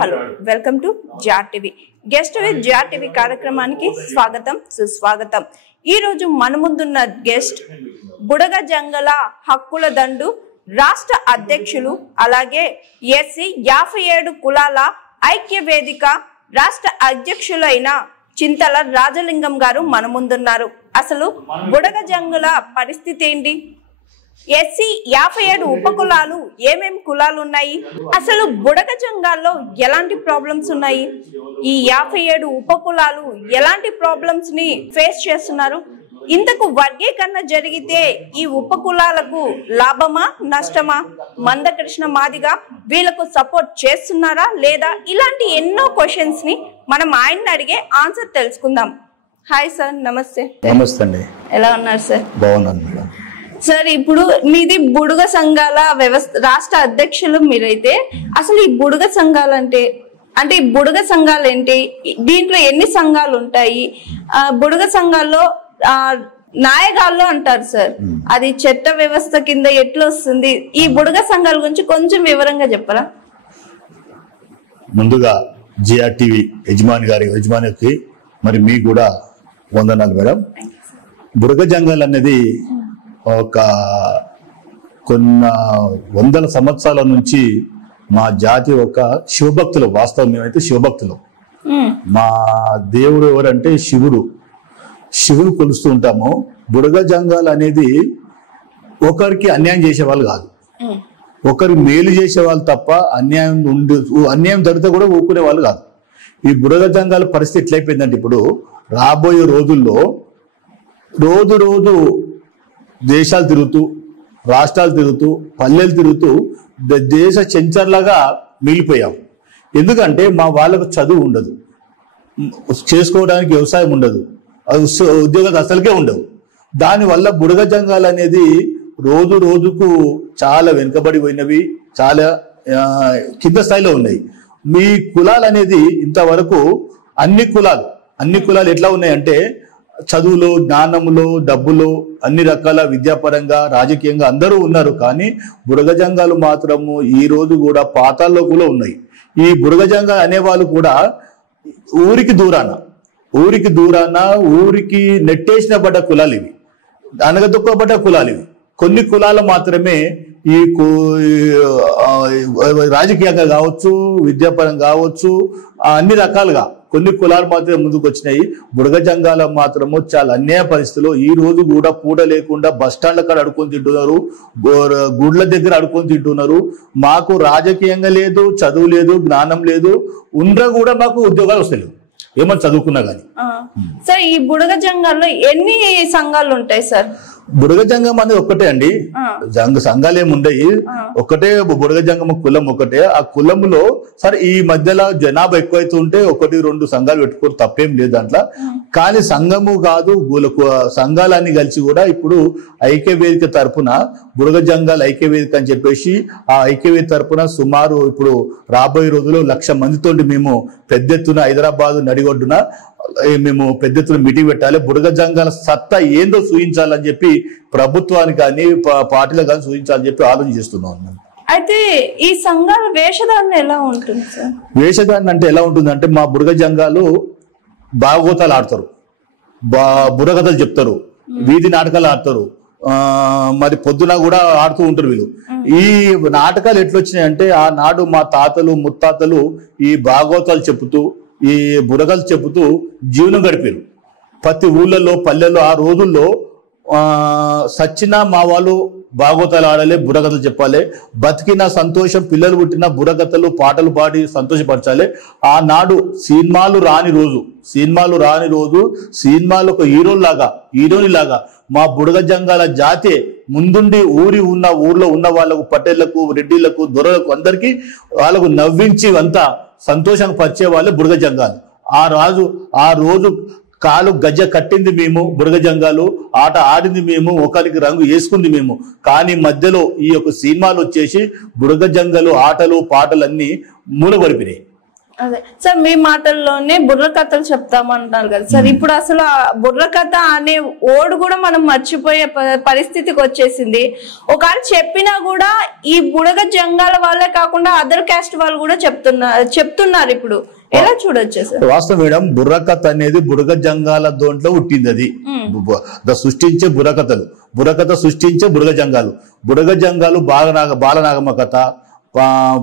Hello welcome to జార్ TV guest with జార్ TV కార్యక్రమానికి స్వాగతం సుస్వాగతం। ఈ రోజు మన ముందున్న గెస్ట్ బుడగ జంగల హక్కుల దండు రాష్ట్ర అధ్యక్షులు అలాగే ఎస్సీ 57 కులాల ఐక్య వేదిక రాష్ట్ర అధ్యక్షులైన చింతల రాజలింగం గారు మన ముందున్నారు। అసలు బుడగ జంగల పరిస్థితి ఏంటి, ఎస్సీ 57 ఉపకులాలు ఏమేం కులాలు ఉన్నాయి, అసలు బుడగ జంగాల్లో ఎలాంటి ప్రాబ్లమ్స్ ఉన్నాయి, ఈ 57 ఉపకులాలు ఎలాంటి ప్రాబ్లమ్స్ ని ఫేస్ చేస్తున్నారు, ఇంతకు వర్గీకరణ జరిగితే ఈ ఉపకులాలకు లాభమా నష్టమా, మందకృష్ణ మాదిగా వీళ్ళకు సపోర్ట్ చేస్తున్నారా లేదా, ఇలాంటి ఎన్నో క్వశ్చన్స్ ని మనం ఆయన్ని అడిగే ఆన్సర్ తెలుసుకుందాం। హాయ్ సార్, నమస్తే। నమస్తే అండి, ఎలా ఉన్నారు సార్? బాగున్నాను మేడం। సార్, ఇప్పుడు మీది బుడుగ సంఘాల వ్యవస్థ రాష్ట్ర అధ్యక్షులు మీరైతే, అసలు ఈ బుడుగ సంఘాలు అంటే ఈ బుడుగ సంఘాలు ఏంటి, దీంట్లో ఎన్ని సంఘాలు ఉంటాయి, బుడుగ సంఘాల్లో నాయగాళ్ళు అంటారు సార్, అది చట్ట వ్యవస్థ కింద ఎట్లా వస్తుంది, ఈ బుడుగ సంఘాల గురించి కొంచెం వివరంగా చెప్పరా? ముందుగా జిఆర్ టీవీ యజమానికి మరి మీకు కూడా వందనాలు మేడం। బుడగ జంగాల్ అనేది ఒక కొన్ని వందల సంవత్సరాల నుంచి మా జాతి ఒక శివభక్తులు, వాస్తవం మేమైతే శివభక్తులు। మా దేవుడు ఎవరంటే శివుడు కొలుస్తూ ఉంటాము। బుడగ జంగాల్ అనేది ఒకరికి అన్యాయం చేసేవాళ్ళు కాదు, ఒకరు మేలు చేసేవాళ్ళు తప్ప అన్యాయం జరిగితే కూడా ఊపుకునే వాళ్ళు కాదు। ఈ బుడగ జంగాల పరిస్థితి ఎట్లయిపోయిందంటే, ఇప్పుడు రాబోయే రోజుల్లో రోజు దేశాలు తిరుగుతూ, రాష్ట్రాలు తిరుగుతూ, పల్లెలు తిరుగుతూ దేశ చెంచర్లాగా మిగిలిపోయాం। ఎందుకంటే మా వాళ్ళకు చదువు ఉండదు, చేసుకోవడానికి వ్యవసాయం ఉండదు, ఉద్యోగాలు అసలుకే ఉండవు। దానివల్ల బుడగ జంగాలు అనేది రోజుకు చాలా వెనుకబడిపోయినవి, చాలా కింద స్థాయిలో ఉన్నాయి। మీ కులాలు అనేది ఇంతవరకు అన్ని కులాలు ఎట్లా ఉన్నాయంటే, చదువులో, జ్ఞానములో, డబ్బులో, అన్ని రకాల విద్యాపరంగా, రాజకీయంగా అందరూ ఉన్నారు। కానీ బుడగ జంగాలు మాత్రము ఈ రోజు కూడా పాతాల్లో కూడా ఉన్నాయి। ఈ బుడగ జంగాలు అనేవాళ్ళు కూడా ఊరికి దూరాన ఊరికి నెట్టేసిన పడ్డ కులాలు ఇవి, అనగదొక్కబడ్డ కులాలు ఇవి। కొన్ని కులాలు మాత్రమే ఈ రాజకీయంగా కావచ్చు, విద్యాపరంగా కావచ్చు, అన్ని రకాలుగా కొన్ని కులాలు మాత్రమే ముందుకు వచ్చినాయి। బుడగ జంగాల మాత్రము చాలా అన్యాయ పరిస్థితుల్లో ఈ రోజు కూడా పూట లేకుండా బస్టాండ్ల కాడ అడుకొని తింటున్నారు, గుడ్ల దగ్గర అడుకొని తింటున్నారు। మాకు రాజకీయంగా లేదు, చదువు లేదు, జ్ఞానం లేదు, ఉండ్రా కూడా మాకు ఉద్యోగాలు వస్తలేవు, ఏమని చదువుకున్నా కానీ। సార్, ఈ బుడగ జంగాల్లో ఎన్ని సంఘాలు ఉంటాయి సార్? బుడగ జంగం అనేది ఒక్కటే అండి, సంఘాలు ఏముండయి, ఒకటే బుడగ జంగం కులం ఒకటే। ఆ కులంలో సరే ఈ మధ్యలో జనాభా ఎక్కువైతే ఉంటే 1-2 సంఘాలు పెట్టుకోరు, తప్పేం లేదు దాంట్లో। కానీ సంఘము కాదు, సంఘాలన్నీ కలిసి కూడా ఇప్పుడు ఐక్య వేదిక తరపున బుడగ జంగాల్ ఐక్య వేదిక అని చెప్పేసి, ఆ ఐక్య వేదిక తరపున సుమారు ఇప్పుడు రాబోయే రోజుల్లో 1,00,000 మందితో మేము పెద్ద ఎత్తున హైదరాబాద్ నడిగొడ్డున మేము పెద్ద ఎత్తున మీటింగ్ పెట్టాలి, బుడగ జంగాల సత్తా ఏందో చూపించాలని చెప్పి ప్రభుత్వానికి కానీ పార్టీలకు కానీ చూపించాలని చెప్పి ఆలోచన చేస్తున్నాం। అయితే ఈ సంఘాల వేషధారణ ఎలా ఉంటుంది సార్? వేషధారణ అంటే ఎలా ఉంటుందంటే, మా బుడగ జంగాలు భాగవతాలు ఆడతారు, బుర్రకథలు చెప్తారు, వీధి నాటకాలు ఆడతారు, మరి పొద్దున కూడా ఆడుతూ ఉంటారు వీళ్ళు। ఈ నాటకాలు ఎట్లొచ్చినాయంటే, ఆనాడు మా తాతలు ముత్తాతలు ఈ భాగవతాలు చెబుతూ, ఈ బుర్రకథలు చెబుతూ జీవనం గడిపారు ప్రతి ఊళ్ళలో, పల్లెల్లో। ఆ రోజుల్లో సచ్చినా మా వాళ్ళు భాగవతాలు ఆడాలి, బుర్రకథలు చెప్పాలి, బతికిన సంతోషం, పిల్లలు పుట్టిన బుర్రకథలు పాటలు పాడి సంతోషపరచాలి। ఆనాడు సినిమాలు రాని రోజు సినిమాలు ఒక హీరోని లాగా మా బుడగ జంగాల జాతి ముందుండి ఊర్లో ఉన్న వాళ్ళకు, పటేళ్లకు, రెడ్డిలకు, దొరలకు అందరికీ వాళ్ళకు నవ్వించి అంతా సంతోషంగా పరిచే వాళ్ళే బుడగ జంగాలు। ఆ రోజు కాలు గజ్జ కట్టింది మేము, బుడగ జంగాలు ఆట ఆడింది మేము, ఒకరికి రంగు వేసుకుంది మేము। కానీ మధ్యలో ఈ యొక్క సినిమాలు వచ్చేసి బుడగ జంగాలు ఆటలు పాటలన్నీ మూలపడిపోయినాయి। అదే సార్, మీ మాటల్లోనే బుర్రకథలు చెప్తామంటున్నారు కదా సార్. ఇప్పుడు అసలు ఆ బుర్రకథ అనే ఓడు కూడా మనం మర్చిపోయే పరిస్థితికి వచ్చేసింది. ఒకవేళ చెప్పినా కూడా ఈ బుడగ జంగాల వాళ్ళే కాకుండా అదర్ క్యాస్ట్ వాళ్ళు కూడా చెప్తున్నారు. ఇప్పుడు ఎలా చూడొచ్చు సార్? వాస్తవం మేడం, బుర్రకథ అనేది బుడగ జంగాల దోంట్లో పుట్టింది. అది సృష్టించే బుర్రకథ సృష్టించే బుడగ జంగాలు. బుడగ జంగాలు బాలనాగమ్మ కథ,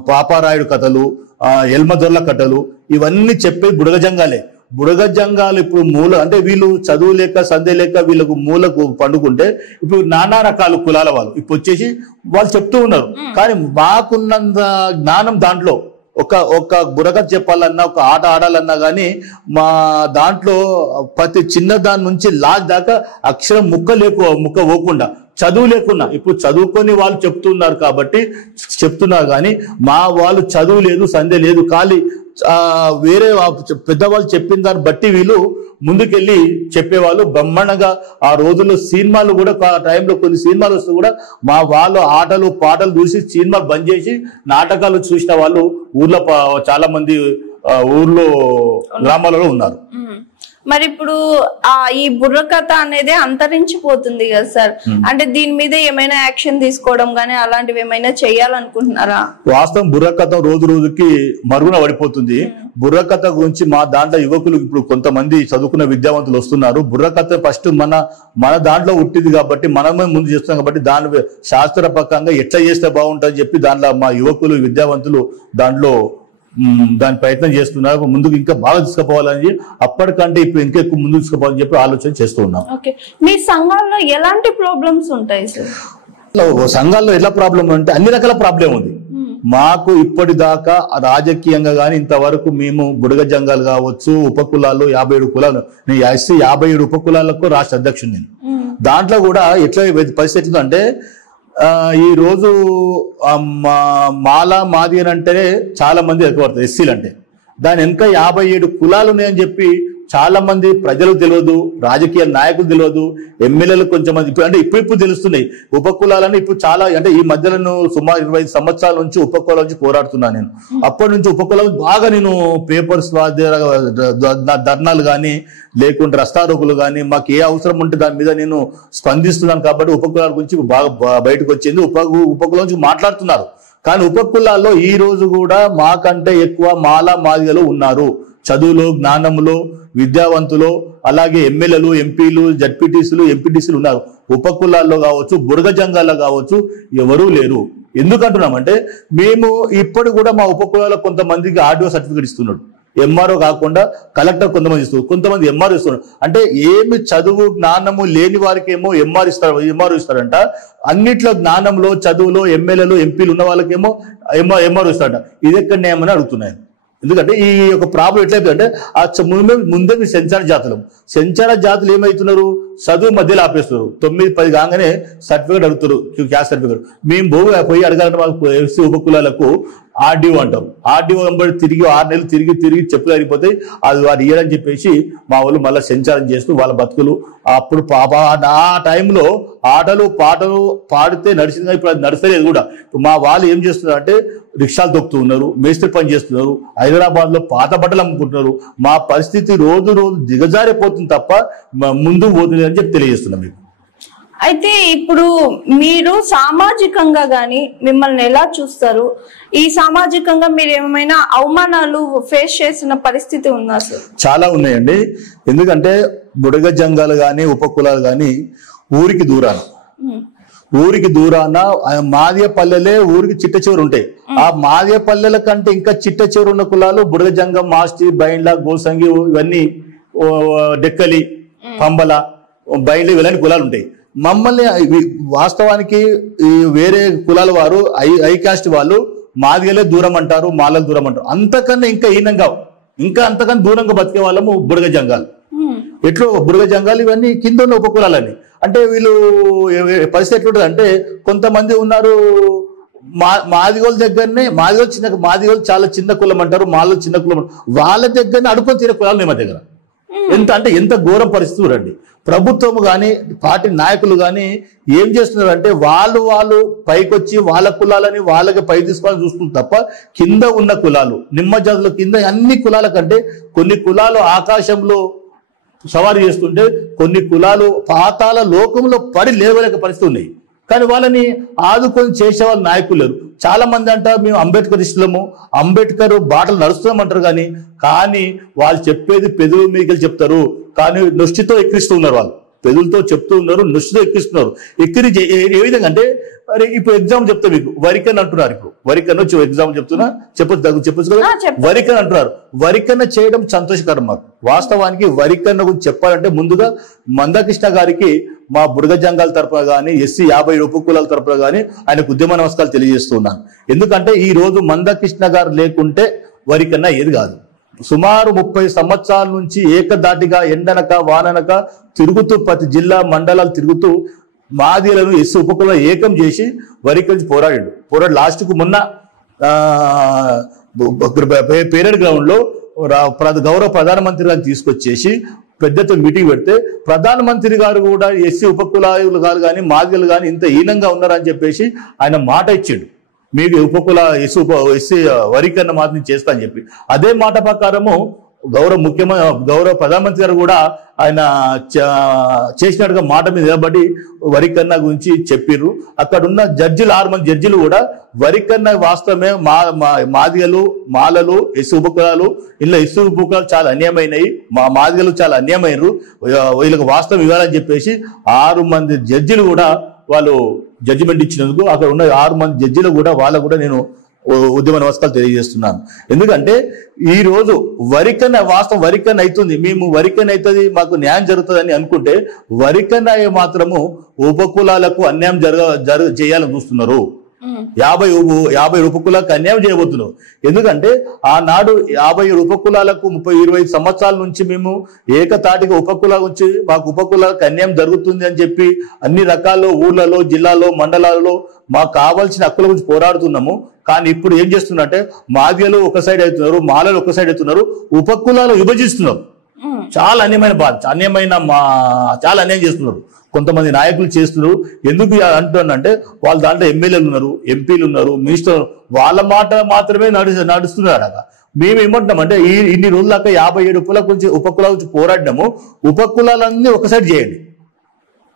పాపారాయుడు కథలు, ఎల్మదొర్ల కథలు, ఇవన్నీ చెప్పేది బుడగ జంగాలే. బుడగ జంగాలు ఇప్పుడు మూల అంటే వీళ్ళు చదువు లేక సందే లేక వీళ్ళకు మూలకు పండుకుంటే ఇప్పుడు నానా రకాల కులాల వాళ్ళు ఇప్పుడు వచ్చేసి వాళ్ళు చెప్తూ ఉన్నారు. కానీ మాకున్నంత జ్ఞానం దాంట్లో ఒక బుర్రకథ చెప్పాలన్నా, ఒక ఆట ఆడాలన్నా కానీ మా దాంట్లో ప్రతి చిన్న దాని నుంచి లాస్ట్ దాకా అక్షరం ముక్క పోకుండా, చదువు లేకున్నా, ఇప్పుడు చదువుకొని వాళ్ళు చెప్తున్నారు కాబట్టి చెప్తున్నారు. కానీ మా వాళ్ళు చదువు లేదు సందే లేదు, ఖాళీ వేరే పెద్దవాళ్ళు చెప్పిన దాన్ని బట్టి వీళ్ళు ముందుకెళ్ళి చెప్పేవాళ్ళు బ్రహ్మాండంగా. ఆ రోజుల్లో సినిమాలు కూడా ఆ టైంలో కొన్ని సినిమాలు వస్తే కూడా మా వాళ్ళు ఆటలు పాటలు చూసి సినిమాలు బంద్ చేసి నాటకాలు చూసిన వాళ్ళు ఊర్లో చాలా మంది ఊర్లో గ్రామాలలో ఉన్నారు. మరి ఇప్పుడు ఈ బుర్రకథ అనేది అంతరించిపోతుంది కదా సార్. అంటే దీని మీద ఏమైనా యాక్షన్ తీసుకోవడం గానీ అలాంటివి ఏమైనా చేయాలనుకుంటున్నారా? వాస్తవం బుర్రకథ రోజు రోజుకి మరుగున పడిపోతుంది. బుర్రకథ గురించి మా దాంట్లో యువకులు ఇప్పుడు కొంతమంది చదువుకున్న విద్యావంతులు వస్తున్నారు. బుర్రకథ ఫస్ట్ మన దాంట్లో ఉట్టింది కాబట్టి మనమే ముందు చేస్తున్నాం కాబట్టి దాని శాస్త్రపరంగా ఎట్లా చేస్తే బాగుంటుందని చెప్పి దాంట్లో మా యువకులు విద్యావంతులు దాని ప్రయత్నం చేస్తున్నారు. ముందుకు ఇంకా బాగా తీసుకుపోవాలని, అప్పటికంటే ఇప్పుడు ఇంకా ఎక్కువ ముందుకు తీసుకుపోవాలని చెప్పి ఆలోచన చేస్తూ ఉన్నాం. మీ సంఘాల్లో ఎలాంటి ప్రాబ్లమ్స్ ఉంటాయి సార్? సంఘాల్లో ఎలా ప్రాబ్లం అంటే అన్ని రకాల ప్రాబ్లం ఉంది. మాకు ఇప్పటిదాకా రాజకీయంగా కానీ ఇంతవరకు మేము బుడగ జంగాలు కావచ్చు, ఉపకులాలు 57 కులాలు, నేను 57 ఉపకులాలకు రాష్ట్ర అధ్యక్షుడు. నేను దాంట్లో కూడా ఎట్లా పరిస్థితి అంటే ఈ రోజు మాది అని అంటేనే చాలా మంది ఎక్కువ ఎస్సీలు అంటే దాని వెనక 57 కులాలు ఉన్నాయని చెప్పి చాలా మంది ప్రజలకు తెలియదు, రాజకీయ నాయకులు తెలియదు, ఎమ్మెల్యేలు కొంచెం మంది అంటే ఇప్పుడు తెలుస్తున్నాయి. ఉపకులాలని ఇప్పుడు చాలా అంటే ఈ మధ్యలో సుమారు 25 సంవత్సరాల నుంచి ఉపకులాల నుంచి పోరాడుతున్నాను నేను. అప్పటి నుంచి ఉపకులాలు బాగా నేను పేపర్స్ ధర్నాలు కానీ లేకుంటే రస్తారోకులు కానీ మాకు ఏ అవసరం ఉంటే దాని మీద నేను స్పందిస్తున్నాను కాబట్టి ఉపకులాల గురించి బాగా బయటకు వచ్చింది. ఉపకులాల నుంచి మాట్లాడుతున్నారు. కానీ ఉపకులాల్లో ఈ రోజు కూడా మాకంటే ఎక్కువ మాదిగలు ఉన్నారు. చదువులో, జ్ఞానంలో, విద్యావంతులు, అలాగే ఎమ్మెల్యేలు, ఎంపీలు, జడ్పీటీసీలు, ఎంపీటీసీలు ఉన్నారు. ఉపకులాల్లో కావచ్చు, బుడగ జంగాల్లో కావచ్చు ఎవరూ లేరు. ఎందుకంటున్నామంటే మేము ఇప్పుడు కూడా మా ఉపకులాల్లో కొంతమందికి ఆర్డీఓ సర్టిఫికేట్ ఇస్తున్నాడు. ఎంఆర్ఓ కాకుండా కలెక్టర్ కొంతమంది ఇస్తున్నారు, కొంతమంది ఎంఆర్ఓ ఇస్తున్నారు. అంటే ఏమి చదువు జ్ఞానము లేని వారికి ఏమో ఎంఆర్ఓ ఇస్తారంట. అన్నిట్లో జ్ఞానంలో, చదువులో ఎమ్మెల్యేలు, ఎంపీలు ఉన్న వాళ్ళకేమో ఎంఆర్ఓ ఇస్తారంట. ఇది ఎక్కడ న్యాయమని అడుగుతున్నాయి. ఎందుకంటే ఈ యొక్క ప్రాబ్లం ఎట్లయిపోయిందంటే ముందే మీ సెన్సార్ జాతులు ఏమవుతున్నారు, చదువు మధ్యలో ఆపేస్తున్నారు. 9-10 కాగానే సర్టిఫికేట్ అడుగుతారు, క్యాస్ట్ సర్టిఫికేట్. మేము పోయి అడగాలంటే మాకు ఎస్సీ ఉపకులాలకు ఆర్డీఓ అంటారు. ఆర్డీఓ వెంబడి తిరిగి 6 నెలలు తిరిగి చెప్పులు అయిపోతాయి. అది వారు ఇయ్యాలని చెప్పేసి మా వాళ్ళు మళ్ళీ సంచారం చేస్తూ వాళ్ళ బతుకులు. అప్పుడు ఆ టైంలో ఆటలు పాటలు పాడితే నడిచింది, ఇప్పుడు అది నడుస్తలేదు కూడా. మా వాళ్ళు ఏం చేస్తున్నారు అంటే రిక్షాలు తొక్కుతూ ఉన్నారు, మేస్త్రి పని చేస్తున్నారు, హైదరాబాద్ లో పాత బట్టలు అమ్ముకుంటున్నారు. మా పరిస్థితి రోజు దిగజారిపోతుంది తప్ప ముందుకు పోతుంది అని చెప్పి తెలియజేస్తున్నాం మీకు. అయితే ఇప్పుడు మీరు సామాజికంగా గాని మిమ్మల్ని ఎలా చూస్తారు? ఈ సామాజికంగా మీరు ఏమైనా అవమానాలు ఫేస్ చేసిన పరిస్థితి ఉందా సార్? చాలా ఉన్నాయండి. ఎందుకంటే బుడగ జంగాలు గాని ఉపకులాలు గాని ఊరికి దూరాన మాదియ పల్లెలే ఊరికి చిట్ట చివరి ఉంటాయి. ఆ మాదియ పల్లెల కంటే ఇంకా చిట్ట చివరి ఉన్న కులాలు బుడగ జంగం, మాస్టి, బైండ్ల, గోసంగి, ఇవన్నీ డెక్కలి, పంబల, బైండ్ల ఇలాంటి కులాలు ఉంటాయి. మమ్మల్ని వాస్తవానికి ఈ వేరే కులాల వారు ఐ కాస్ట్ వాళ్ళు మాదిగలే దూరం అంటారు, మాలలు దూరం అంటారు. అంతకన్నా ఇంకా అంతకన్నా దూరంగా బతికే వాళ్ళము బుడగ జంగాలు. ఎట్లు బుడగ జంగాలు ఇవన్నీ కింద ఉన్న ఉపకులాలని. అంటే వీళ్ళు పరిస్థితి ఎట్లుంటుంది అంటే కొంతమంది ఉన్నారు మాదిగోళ్ళ దగ్గరనే, మాదిగోళ్ళు చాలా చిన్న కులం అంటారు, మాలో చిన్న కులం అంటారు. వాళ్ళ దగ్గరనే అడుకొని తినే కులాలు మా దగ్గర. ఎంత ఘోరం పరిస్థితి రండి. ప్రభుత్వం కానీ పార్టీ నాయకులు కానీ ఏం చేస్తున్నారంటే వాళ్ళు పైకొచ్చి వాళ్ళ కులాలని వాళ్ళకి పై తీసుకోవాలని చూస్తుంది తప్ప కింద ఉన్న కులాలు నిమ్మ జాతుల కింద అన్ని కులాల కంటే కొన్ని కులాలు ఆకాశంలో సవారీ చేస్తుంటే కొన్ని కులాలు పాతాల లోకంలో పడి లేవలేక పరిస్థితి ఉన్నాయి. కానీ వాళ్ళని ఆదుకొని చేసే వాళ్ళ నాయకులు లేరు. చాలా మంది అంటారు మేము అంబేద్కర్ ఇష్టము, అంబేద్కర్ బాటలు నడుస్తామంటారు. కానీ వాళ్ళు చెప్పేది పెదవుల మీదకి చెప్తారు, కానీ నొష్టితో ఎక్కిరిస్తున్నారు. వాళ్ళు పెదవులతో చెప్తూ ఉన్నారు, నొష్టితో ఎక్కిస్తున్నారు. ఏ విధంగా అంటే మరి ఇప్పుడు ఎగ్జామ్ చెప్తా మీకు, వరికన్ అంటున్నారు. ఇప్పుడు వరికన్ ఎగ్జామ్ చెప్తున్నా చెప్పొచ్చు కదా, వరికన్ అంటున్నారు. వరికన్న చేయడం సంతోషకరం మాకు. వాస్తవానికి వరికన్న గురించి చెప్పాలంటే ముందుగా మందకృష్ణ గారికి మా బుడగ జంగాల తరపున కానీ ఎస్సీ 50 ఉపకులాల తరపున కానీ ఆయనకు ఉద్యమ నమస్కారాలు తెలియజేస్తున్నాను. ఎందుకంటే ఈ రోజు మందకృష్ణ గారు లేకుంటే వరికన్న ఏది కాదు. సుమారు 30 సంవత్సరాల నుంచి ఏకదాటిగా ఎండనక వాననక తిరుగుతూ ప్రతి జిల్లా మండలాలు తిరుగుతూ మాదిలను ఎస్సీ ఉపకులను ఏకం చేసి వరికన్ పోరాడు. లాస్ట్కు మొన్న పేరెడ్ గ్రౌండ్ లో గౌరవ ప్రధానమంత్రి గారిని తీసుకొచ్చేసి పెద్దతో మీటింగ్ పెడితే ప్రధానమంత్రి గారు కూడా ఎస్సీ ఉపకులాలు గారు కానీ మాదిగలు కానీ ఇంత హీనంగా ఉన్నారని చెప్పేసి ఆయన మాట ఇచ్చిండు, మీకు ఎస్సీ వరికన్న మాదిని చేస్తా అని చెప్పి. అదే మాట ప్రకారము గౌరవ ప్రధానమంత్రి గారు కూడా ఆయన చేసినట్టుగా మాట మీద నిలబడి వరికన్న గురించి చెప్పిర్రు. అక్కడ ఉన్న జడ్జిలు 6 మంది జడ్జిలు కూడా వరికన్న వాస్తవమే మాదిగలు మాలలు ఎస్సీ ఉపకులాలు ఇలా ఎస్సీ ఉపకులాలు చాలా అన్యాయమైనవి, మాదిగలు చాలా అన్యాయమైనరు, వీళ్ళకి వాస్తవం ఇవ్వాలని చెప్పేసి 6 మంది జడ్జిలు కూడా వాళ్ళు జడ్జిమెంట్ ఇచ్చినందుకు అక్కడ ఉన్న 6 మంది జడ్జిలు కూడా వాళ్ళకు కూడా నేను ఉద్యమ నమస్కారాలు తెలియజేస్తున్నాను. ఎందుకంటే ఈ రోజు వరికన్న వాస్తవం వరికన్న అవుతుంది, మేము వరికన్న అవుతుంది మాకు న్యాయం జరుగుతుందని అనుకుంటే వరికన్న మాత్రము ఉపకులాలకు అన్యాయం చేయాలని చూస్తున్నారు. 50 ఉపకులాలకు అన్యాయం చేయబోతున్నాం. ఎందుకంటే ఆనాడు 50 ఉపకులాలకు 25 సంవత్సరాల నుంచి మేము ఏకతాటిగా ఉపకుల నుంచి మాకు ఉపకులాలకు అన్యాయం జరుగుతుంది అని చెప్పి అన్ని రకాల ఊర్లలో జిల్లాలో మండలాలలో మాకు కావాల్సిన హక్కుల గురించి పోరాడుతున్నాము. కానీ ఇప్పుడు ఏం చేస్తున్నారంటే మాదిగలు ఒక సైడ్ అవుతున్నారు, మాలలు ఒక సైడ్ అవుతున్నారు, ఉపకులాలు విభజిస్తున్నారు. చాలా అన్యాయమైన చాలా అన్యాయం చేస్తున్నారు. కొంతమంది నాయకులు చేస్తున్నారు. ఎందుకు అంటున్నానంటే వాళ్ళ దాంట్లో ఎమ్మెల్యేలు ఉన్నారు, ఎంపీలు ఉన్నారు, మినిస్టర్లు, వాళ్ళ మాట మాత్రమే నడుస్తున్నారు. మేము ఏమంటున్నామంటే ఇన్ని రోజుల దాకా 57 ఉపకులాల గురించి పోరాడినాము. ఉపకులాలన్నీ ఒక సైడ్ చేయండి,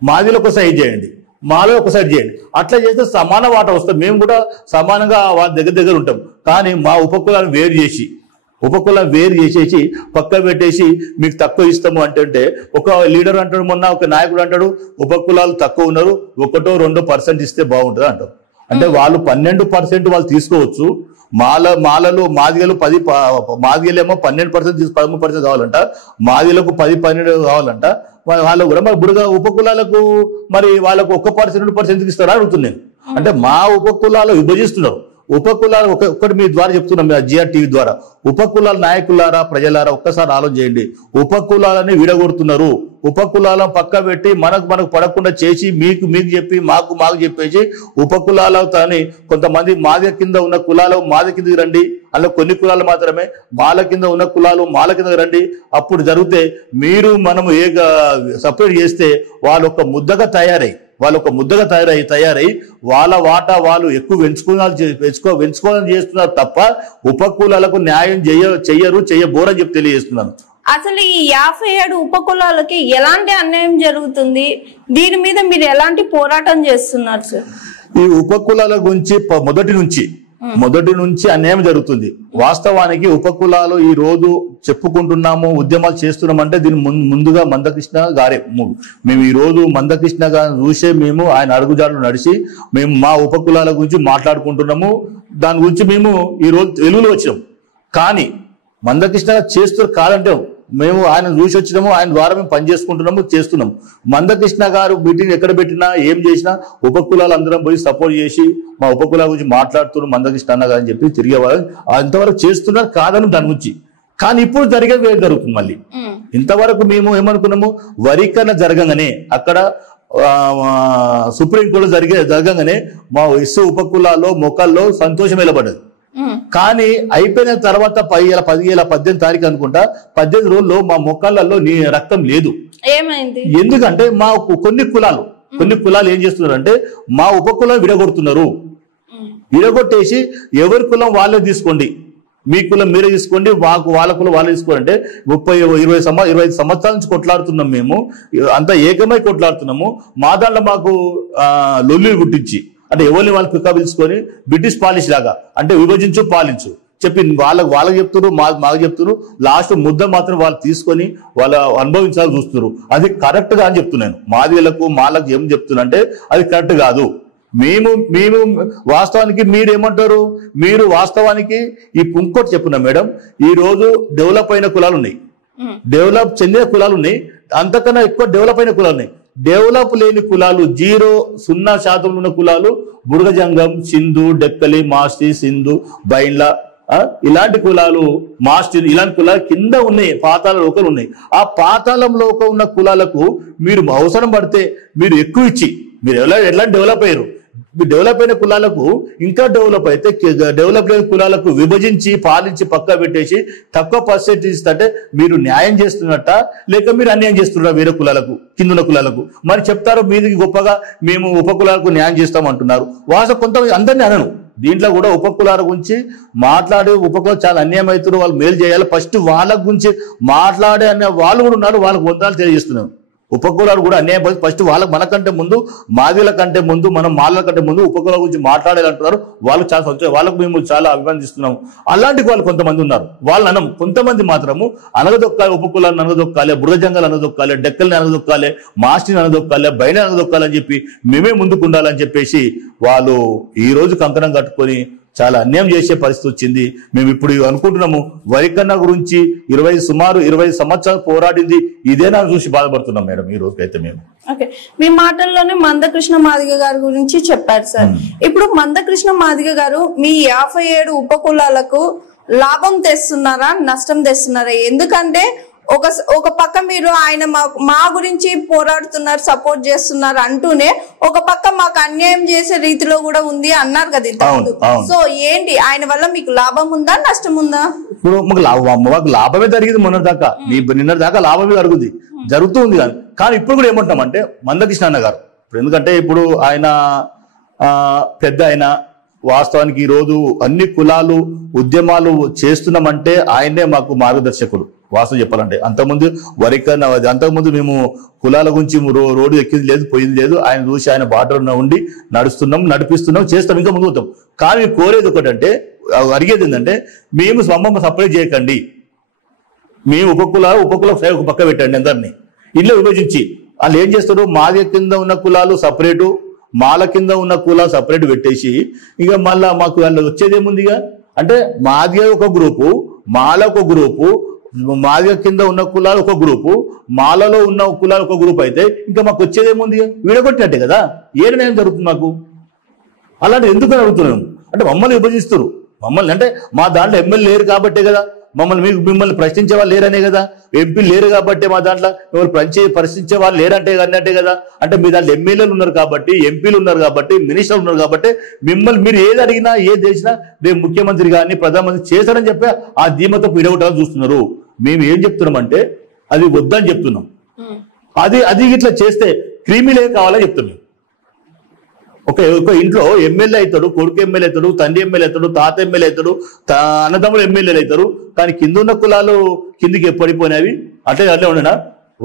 మాదిలో ఒక సైడ్ చేయండి, మాలో ఒక సైడ్ చేయండి. అట్లా చేస్తే సమాన వాటా వస్తాం. మేము కూడా సమానంగా వాళ్ళ దగ్గర ఉంటాం. కానీ మా ఉపకులాలను వేరు చేసేసి పక్క పెట్టేసి మీకు తక్కువ ఇస్తాము అంటే ఒక లీడర్ అంటాడు, మొన్న ఒక నాయకుడు అంటాడు ఉపకులాలు తక్కువ ఉన్నారు, 1-2% ఇస్తే బాగుంటుంది అంటారు. అంటే వాళ్ళు 12% వాళ్ళు తీసుకోవచ్చు. మాదిగలు 10 మాదిగలేమో 12% 13% కావాలంట, మాదిగలకు 10-12 కావాలంట. వాళ్ళకు కూడా మరి బుడగ ఉపకులాలకు మరి వాళ్ళకు 1% 2% ఇస్తారా అడుగుతున్నాను. అంటే మా ఉపకులాలు విభజిస్తున్నారు. ఉపకులాలు ఒక్కటి మీ ద్వారా చెప్తున్నాం, జిఆర్ టీవీ ద్వారా. ఉపకులాల నాయకులారా ప్రజలారా ఒక్కసారి ఆలోచన చేయండి. ఉపకులాలని విడగొడుతున్నారు. ఉపకులాలను పక్క పెట్టి మనకు పడకుండా చేసి మీకు చెప్పి మాకు చెప్పేసి ఉపకులాలతో కొంతమంది మాదిగ కింద ఉన్న కులాలు మాదిగ కిందకి రండి, అలా కొన్ని కులాలు మాత్రమే మాల కింద ఉన్న కులాలు మాల కిందకి రండి. అప్పుడు జరిగితే మీరు మనము సపరేట్ చేస్తే వాళ్ళు ఒక ముద్దగా తయారై వాళ్ళ వాటా వాళ్ళు ఎక్కువ పెంచుకోవాలని చేస్తున్నారు తప్ప ఉపకులాలకు న్యాయం చెయ్యబోరని చెప్పి తెలియజేస్తున్నాను. అసలు ఈ 57 ఉపకులాలకి ఎలాంటి అన్యాయం జరుగుతుంది? దీని మీద మీరు ఎలాంటి పోరాటం చేస్తున్నారు సార్? ఈ ఉపకులాల గురించి మొదటి నుంచి అన్యాయం జరుగుతుంది. వాస్తవానికి ఉపకులాలు ఈ రోజు చెప్పుకుంటున్నాము, ఉద్యమాలు చేస్తున్నామంటే దీని ముందుగా మందకృష్ణ గారే. మేము ఈ రోజు మందకృష్ణ గారిని చూసే మేము ఆయన అడుగుజాడలు నడిచి మేము మా ఉపకులాల గురించి మాట్లాడుకుంటున్నాము. దాని గురించి మేము ఈ రోజు వెలుగులో వచ్చినాం. కానీ మందకృష్ణ చేస్తున్నారు కాదంటే మేము ఆయన చూసి వచ్చినాము, ఆయన ద్వారా మేము పనిచేసుకుంటున్నాము, చేస్తున్నాము. మందకృష్ణ గారు మీటింగ్ ఎక్కడ పెట్టినా ఏం చేసినా ఉపకులాలు అందరం పోయి సపోర్ట్ చేసి మా ఉపకులాల గురించి మాట్లాడుతున్నాం మందకృష్ణ అన్న గారు అని చెప్పి తిరిగే వాళ్ళు అంతవరకు చేస్తున్నారు కాదని దాని గురించి. కానీ ఇప్పుడు జరిగేది వేరు జరుగుతుంది. మళ్ళీ ఇంతవరకు మేము ఏమనుకున్నాము, వరికన్న జరగగానే అక్కడ సుప్రీంకోర్టు జరగగానే మా ఎస్సీ ఉపకులాల్లో మొక్కల్లో సంతోషం నిలబడ్డది. కానీ అయిపోయిన తర్వాత 18 తారీఖు అనుకుంటా 18 రోజుల్లో మా మొక్కలలో నీ రక్తం లేదు. ఏమైంది? ఎందుకంటే మా కొన్ని కులాలు ఏం చేస్తున్నారంటే మా ఉపకులం విడగొడుతున్నారు. విడగొట్టేసి ఎవరి కులం వాళ్ళే తీసుకోండి, మీ కులం మీరే తీసుకోండి, వాళ్ళ కులం వాళ్ళే తీసుకోండి అంటే 25 సంవత్సరాల నుంచి కొట్లాడుతున్నాం. మేము అంతా ఏకమై కొట్లాడుతున్నాము. మా దాంట్లో మాకు లొల్లి గుట్టించి అంటే ఎవరిని వాళ్ళు పిలుచుకొని బ్రిటిష్ పాలిష్ లాగా అంటే విభజించు పాలించు చెప్పి వాళ్ళకి చెప్తున్నారు, మాకు చెప్తున్నారు. లాస్ట్ ముద్ద మాత్రం వాళ్ళు తీసుకొని వాళ్ళ అనుభవించాలని చూస్తున్నారు. అది కరెక్ట్ గా అని చెప్తున్నాను. మాలకు ఏం చెప్తున్నా అంటే అది కరెక్ట్ కాదు. మేము వాస్తవానికి మీరేమంటారు, మీరు వాస్తవానికి ఇంకోటి చెప్పున్నా మేడం, ఈ రోజు డెవలప్ అయిన కులాలు ఉన్నాయి, డెవలప్ చెందిన కులాలు ఉన్నాయి, అంతకన్నా ఎక్కువ డెవలప్ అయిన కులాలు ఉన్నాయి. డెవలప్ లేని కులాలు 0% ఉన్న కులాలు బుడగజంగం, సింధు, డెక్కలి, మాస్టి, సింధు, బైండ్ల ఇలాంటి కులాలు, మాస్టి ఇలాంటి కులాలు కింద ఉన్నాయి, పాతాళ లోకాలు ఉన్నాయి. ఆ పాతాళం లోకం ఉన్న కులాలకు మీరు అవసరం పడితే మీరు ఎక్కువ ఇచ్చి మీరు ఎట్లా డెవలప్ అయ్యారు. డెవలప్ అయిన కులాలకు ఇంకా డెవలప్ అయితే డెవలప్ అయిన కులాలకు విభజించి పాలించి పక్కా పెట్టేసి తక్కువ పర్సెంటేజ్ అంటే మీరు న్యాయం చేస్తున్నట్ట లేక మీరు అన్యాయం చేస్తున్నారా వేరే కులాలకు, కిందున్న కులాలకు? మరి చెప్తారు మీదికి గొప్పగా మేము ఉపకులాలకు న్యాయం చేస్తామంటున్నారు. కొంతమంది అందరినీ అనను, దీంట్లో కూడా ఉపకులాల గురించి మాట్లాడే ఉపకులాలు చాలా అన్యాయం అవుతున్నారు, వాళ్ళు మేలు చేయాలి. ఫస్ట్ వాళ్ళ గురించి మాట్లాడే అనే వాళ్ళు కూడా ఉన్నారు, వాళ్ళకు వందనాలు తెలియజేస్తున్నారు. ఉపకులాలు కూడా అన్యాయం ఫస్ట్ వాళ్ళకి మనకంటే ముందు మాదిల కంటే ముందు మనం మాలల కంటే ముందు ఉపకులాల గురించి మాట్లాడాలంటున్నారు. వాళ్ళు చాలా సంతోషం, వాళ్ళకు మేము చాలా అభినందిస్తున్నాము. అలాంటి వాళ్ళు కొంతమంది ఉన్నారు, వాళ్ళు అనం. కొంతమంది మాత్రము అనగదొక్కాలి, ఉపకులాలను అనగదొక్కాలి, బుడగజంగాలు అనగదొక్కాలి, డెక్కల్ని అనగదొక్కాలి, మాస్టిని అనగదొక్కాలి, బయట అనగదొక్కాలని చెప్పి మేమే ముందుకు ఉండాలని చెప్పేసి వాళ్ళు ఈ రోజు కంకణం కట్టుకొని చాలా అన్యాయం చేసే పరిస్థితి వచ్చింది. మేము ఇప్పుడు అనుకుంటున్నాము వరికన్న గురించి సుమారు 20 సంవత్సరాలు పోరాడింది ఇదేనా చూసి బాధపడుతున్నాం మేడం ఈ రోజుకైతే మేము. ఓకే, మీ మాటల్లోనే మందకృష్ణ మాదిగ గారి గురించి చెప్పారు సార్. ఇప్పుడు మందకృష్ణ మాదిగ గారు మీ 57 ఉపకులాలకు లాభం తెస్తున్నారా, నష్టం తెస్తున్నారా? ఎందుకంటే ఒక పక్క మీరు ఆయన మా గురించి పోరాడుతున్నారు, సపోర్ట్ చేస్తున్నారు అంటూనే ఒక పక్క మాకు అన్యాయం చేసే రీతిలో కూడా ఉంది అన్నారు కదా ఇంతకుముందు. సో ఏంటి, ఆయన వల్ల మీకు లాభం ఉందా, నష్టం ఉందా? ఇప్పుడు మాకు లాభమే జరిగింది మొన్నటిదాకా, నిన్నటిదాకా లాభమే జరుగుతుంది కానీ ఇప్పుడు కూడా ఏమంటామంటే మందకృష్ణ అన్న గారు ఎందుకంటే ఇప్పుడు ఆయన పెద్ద ఆయన వాస్తవానికి ఈ రోజు అన్ని కులాలు ఉద్యమాలు చేస్తున్నామంటే ఆయనే మాకు మార్గదర్శకుడు. వాస్తవం చెప్పాలంటే అంతకుముందు మేము కులాల గురించి రోడ్డు ఎక్కింది లేదు, పోయింది లేదు. ఆయన చూసి ఆయన బాటలో ఉండి నడిపిస్తున్నాం, చేస్తాం, ఇంకా ముందు పోతాం. కానీ కోరేది ఒకటంటే, అడిగేది ఏంటంటే మేము సపరేట్ చేయకండి, మేము ఉపకుల ఒక పక్క పెట్టండి, అందరినీ ఇల్లు విభజించి. వాళ్ళు ఏం చేస్తారు, మాది కింద ఉన్న కులాలు సపరేటు, మాల కింద ఉన్న కులాలు సపరేట్ పెట్టేసి ఇక మళ్ళా మాకు వాళ్ళు వచ్చేదేముంది ఇక అంటే మాది ఒక గ్రూపు, మాల ఒక గ్రూపు, మాదిగ కింద ఉన్న కులాలు ఒక గ్రూపు, మాలలో ఉన్న కులాలు ఒక గ్రూప్ అయితే ఇంకా మాకు వచ్చేదేముంది, విడగొట్టినట్టే కదా. ఏ న్యాయం జరుగుతుంది మాకు? అలాంటి ఎందుకు అడుగుతున్నాం అంటే మమ్మల్ని విభజిస్తారు, మమ్మల్ని అంటే మా దాంట్లో ఎమ్మెల్యే లేరు కాబట్టే కదా, మిమ్మల్ని ప్రశ్నించే వాళ్ళు లేరనే కదా, ఎంపీలు లేరు కాబట్టి మా దాంట్లో మిమ్మల్ని ప్రశ్నించే వాళ్ళు లేరంటే అన్నట్టే కదా. అంటే మీ దాంట్లో ఎమ్మెల్యేలు ఉన్నారు కాబట్టి, ఎంపీలు ఉన్నారు కాబట్టి, మినిస్టర్లు ఉన్నారు కాబట్టి మిమ్మల్ని మీరు ఏది అడిగినా ఏది చేసినా రేపు ముఖ్యమంత్రి కానీ ప్రధానమంత్రి చేశారని చెప్పి ఆ ధీమతో విడగొట్టాలని చూస్తున్నారు. మేము ఏం చెప్తున్నామంటే అది వద్దని చెప్తున్నాం. అది ఇట్లా చేస్తే క్రిమిలే కావాలని చెప్తున్నాం. ఒక ఇంట్లో ఎమ్మెల్యే అవుతాడు, కొడుకు ఎమ్మెల్యే అవుతాడు, తండ్రి ఎమ్మెల్యే అవుతాడు, తాత ఎమ్మెల్యే అవుతాడు, అన్నదమ్ములు ఎమ్మెల్యేలు అవుతారు. కానీ కింద ఉన్న కులాలు కిందికి పడిపోయినవి అట్లే ఉండనా?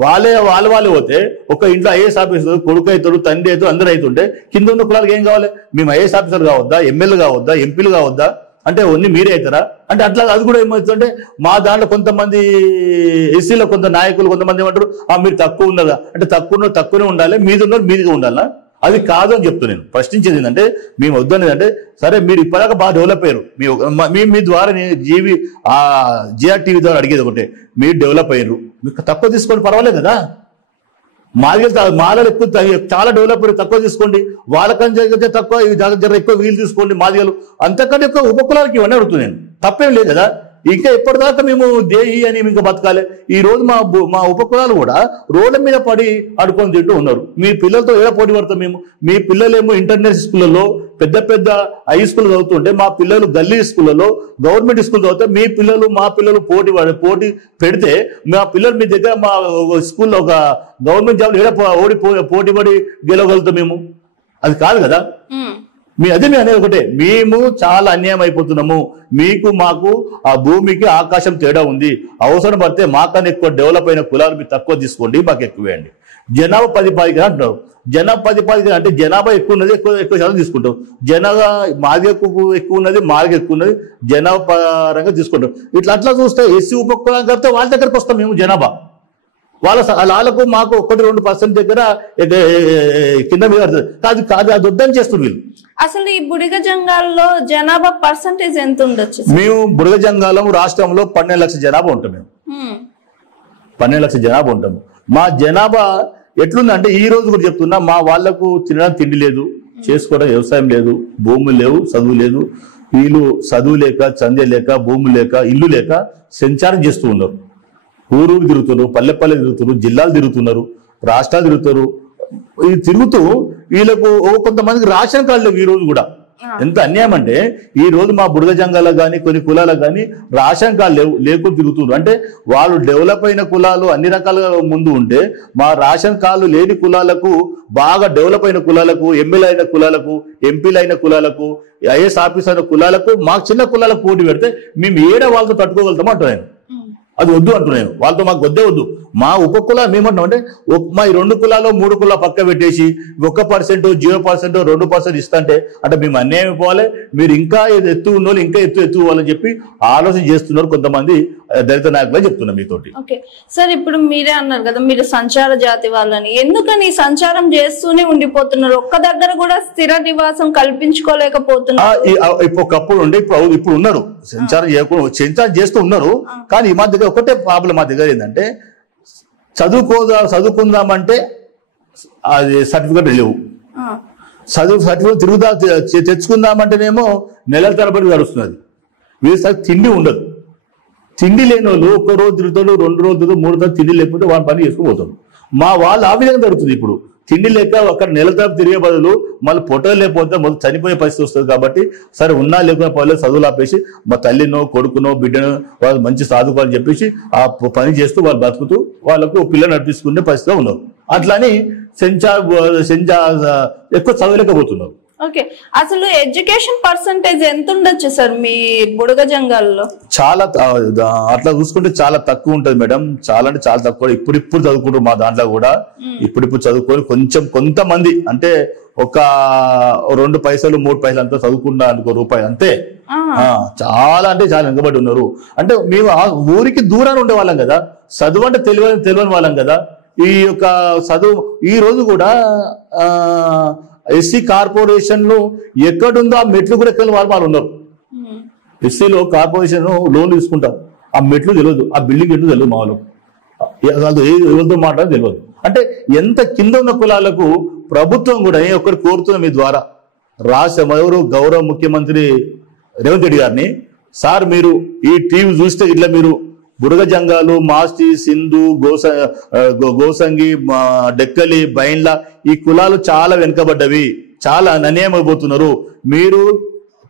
వాళ్ళే పోతే ఒక ఇంట్లో ఐఏఎస్ ఆఫీసర్ కొడుకు అవుతాడు, తండ్రి అవుతాడు, అందరూ అవుతుంటే కింద ఉన్న కులాలకు ఏం కావాలి? మేము ఐఏఎస్ ఆఫీసర్ కావద్దా, ఎమ్మెల్యే కావద్దా, ఎంపీలు కావద్దా? అంటే ఓన్లీ మీరే అవుతారా? అంటే అట్లా అది కూడా ఏమవుతుందంటే మా దాంట్లో కొంతమంది ఎస్సీలో కొంత నాయకులు కొంతమంది ఏమంటారు, మీరు తక్కువ ఉన్నదా అంటే తక్కువనే ఉండాలి, మీది ఉన్నది మీదిగా ఉండాలా? అది కాదు అని చెప్తున్నాను. ప్రశ్నించేది ఏంటంటే మేము వద్దనేది అంటే సరే మీరు ఇప్పటిదాకా బాగా డెవలప్ అయ్యారు, మీ ద్వారా జిఆర్టీవీ ద్వారా అడిగేది ఒకటే, మీరు డెవలప్ అయ్యారు, మీకు తక్కువ తీసుకోండి పర్వాలేదు కదా. మాలలు ఎక్కువ చాలా డెవలప్ అయ్యారు, తక్కువ తీసుకోండి, వాళ్ళకంటే తక్కువ జర ఎక్కువ వీలు తీసుకోండి. మాదిగలు అంతకంటే ఎక్కువ ఉపకులాలకి ఇవన్నీ అడుగుతున్నాను, తప్పేం లేదు కదా. ఇంకా ఎప్పటిదాకా మేము దేహి అని ఇంకా బతకాలి. ఈ రోజు మా ఉపకులాలు కూడా రోడ్ల మీద పడి ఆడుకొని తింటూ ఉన్నారు. మీ పిల్లలతో ఏదో పోటీ పడతాం మేము. మీ పిల్లలేమో ఇంటర్నేషనల్ స్కూళ్ళలో పెద్ద పెద్ద హై స్కూల్ చదువుతుంటే మా పిల్లలు గల్లీ స్కూళ్ళలో గవర్నమెంట్ స్కూల్ చదివితే మీ పిల్లలు మా పిల్లలు పోటీ పెడితే మా పిల్లలు మీ దగ్గర మా స్కూల్లో ఒక గవర్నమెంట్ జాబ్ పోటీ పడి గెలవగలుగుతాం మేము? అది కాదు కదా. అదే మేము అనేది ఒకటే, మేము చాలా అన్యాయం అయిపోతున్నాము. మీకు మాకు ఆ భూమికి ఆకాశం తేడా ఉంది. అవసరం పడితే మాకన్నా ఎక్కువ డెవలప్ అయిన కులాలు మీరు తక్కువ తీసుకోండి, మాకు ఎక్కువ వేయండి. జనాభా 10 అంటున్నారు. జనాభా 10 అంటే జనాభా ఎక్కువ ఉన్నది, ఎక్కువ శాతం తీసుకుంటాం. జనాభా మాది ఎక్కువ ఉన్నది, మాది ఎక్కువ ఉన్నది, జనాభా పరంగా తీసుకుంటాం. అట్లా చూస్తే ఎస్సీ ఉపకులాలు కలిపితే వాళ్ళ దగ్గరకు వస్తాం మేము. జనాభా వాళ్ళకు మాకు 1-2% దగ్గర కింద మీద కాదు అది వద్దని చేస్తుంది వీళ్ళు. అసలు ఈ బుడిగ జంగాల్లో జనాభా పర్సంటేజ్ ఎంత ఉండొచ్చు? మేము బుడిగ జంగాలం రాష్ట్రంలో 12 లక్షల జనాభా ఉంటాం. మేము 12 లక్షల జనాభా ఉంటాము. మా జనాభా ఎట్లుందంటే ఈ రోజు కూడా చెప్తున్నా, మా వాళ్లకు తినడానికి తిండి లేదు, చేసుకోవడం వ్యవసాయం లేదు, భూములు లేవు, చదువు లేదు. వీళ్ళు చదువు లేక, చందే లేక, భూములు లేక, ఇల్లు లేక సంచారం చేస్తూ ఉన్నారు. ఊరు తిరుగుతున్నారు, పల్లె తిరుగుతున్నారు, జిల్లాలు తిరుగుతున్నారు, రాష్ట్రాలు తిరుగుతారు. ఇది తిరుగుతూ వీళ్ళకు కొంతమందికి రేషన్ కార్డు లేవు. ఈ రోజు కూడా ఎంత అన్యాయం అంటే, ఈ రోజు మా బుడగ జంగాలకు కానీ కొన్ని కులాలకు కానీ రేషన్ కార్డు లేకుండా తిరుగుతున్నారు. అంటే వాళ్ళు డెవలప్ అయిన కులాలు అన్ని రకాలుగా ముందు ఉంటే, మా రేషన్ కార్డు లేని కులాలకు, బాగా డెవలప్ అయిన కులాలకు, ఎమ్మెల్యే అయిన కులాలకు, ఎంపీలు అయిన కులాలకు, ఐఏఎస్ ఆఫీసర్ అయిన కులాలకు, మాకు చిన్న కులాలకు పోటీ పెడితే మేము ఏడా వాళ్ళతో తట్టుకోగలుగుతామో అంటున్నాను. అది వద్దు అంటున్నాను. వాళ్ళతో మాకు వద్దే వద్దు. మా ఉపకులాలు మేమంటున్నాం అంటే, మా ఈ 2 కులాలు 3 కులాలు పక్క పెట్టేసి 1%, 0%, 2% ఇస్తుంటే అంటే మేము అన్యాయం అయిపోవాలి. మీరు ఇంకా ఎత్తు ఉన్నోళ్ళు ఇంకా ఎత్తు ఇవ్వాలని చెప్పి ఆలోచన చేస్తున్నారు కొంతమంది దళిత నాయకులు చెప్తున్నా మీతోటి. ఓకే సార్, ఇప్పుడు మీరే అన్నారు కదా మీరు సంచార జాతి వాళ్ళని. ఎందుకని సంచారం చేస్తూనే ఉండిపోతున్నారు? ఒక్క దగ్గర కూడా స్థిర నివాసం కల్పించుకోలేకపోతున్నారు? ఒకప్పుడు ఉండే ఇప్పుడు ఉన్నారు, సంచారం చేస్తూ ఉన్నారు. కానీ మా దగ్గర ఒకటే ప్రాబ్లం మా దగ్గర ఏంటంటే, చదువుకుందామంటే అది సర్టిఫికెట్ లేవు. సర్టిఫికెట్ తెచ్చుకుందామంటేనేమో నెలల తరబడి గడుస్తున్నది. వీరి తిండి ఉండదు. తిండి లేని వాళ్ళు 1 రోజు తిరుగుతాడు, 2 రోజులు 3 రోజులు తిండి లేకపోతే వాళ్ళ పని చేసుకుపోతాడు. మా వాళ్ళు ఆ విధంగా జరుగుతుంది. ఇప్పుడు తిండి లేక అక్కడ నెల తరపు తిరిగే బదులు మళ్ళీ పొట్టలు లేకపోతే మొదలు చనిపోయే పరిస్థితి వస్తుంది. కాబట్టి సరే ఉన్నా లేకుండా పర్లేదు చదువులు ఆపేసి మా తల్లినో కొడుకునో బిడ్డనో వాళ్ళు మంచి సాధుకోవాలని చెప్పేసి ఆ పని చేస్తూ వాళ్ళు బతుకుతూ వాళ్ళకు పిల్లలు నడిపించుకునే పరిస్థితిలో ఉన్నారు. అట్లని ఎక్కువ చదవలేకపోతున్నారు. ఓకే, అసలు ఎడ్యుకేషన్ పర్సంటేజ్ ఎంత ఉండొచ్చు సార్ మీ బుడగ జంగాల్లో? చాలా అట్లా చూసుకుంటే చాలా తక్కువ ఉంటది మేడం. చాలా అంటే చాలా తక్కువ. ఇప్పుడు చదువుకుంటారు మా దాంట్లో కూడా. ఇప్పుడు చదువుకొని కొంతమంది అంటే ఒక 2 పైసలు 3 పైసలు అంతా చదువుకున్నా అనుకో రూపాయలు అంతే. చాలా అంటే చాలా వెనుకబడి ఉన్నారు. అంటే మేము ఊరికి దూరాన్ని ఉండే వాళ్ళం కదా, చదువు అంటే తెలియని వాళ్ళం కదా. ఈ యొక్క చదువు ఈ రోజు కూడా ఎస్సీ కార్పొరేషన్ లో ఎక్కడుందో ఆ మెట్లు కూడా ఎక్కడ వాళ్ళు ఉన్నారు. ఎస్సీలో కార్పొరేషన్ లోన్ తీసుకుంటారు, ఆ మెట్లు తెలియదు, ఆ బిల్డింగ్ ఎట్లు తెలియదు, మా వాళ్ళు ఎవరితో మాట్లాడదు తెలియదు. అంటే ఎంత కింద ఉన్న కులాలకు ప్రభుత్వం కూడా ఒక్కరు కోరుతున్న మీ ద్వారా ఎవరు గౌరవ ముఖ్యమంత్రి రేవంత్ రెడ్డి గారిని, సార్ మీరు ఈ టీవీ చూస్తే ఇట్లా మీరు బుడగ జంగాలు, మాస్టి, సింధు, గోసంగి, డెక్కలి, బైండ్ల ఈ కులాలు చాలా వెనుకబడ్డవి, చాలా అన్యాయమైపోతున్నారు. మీరు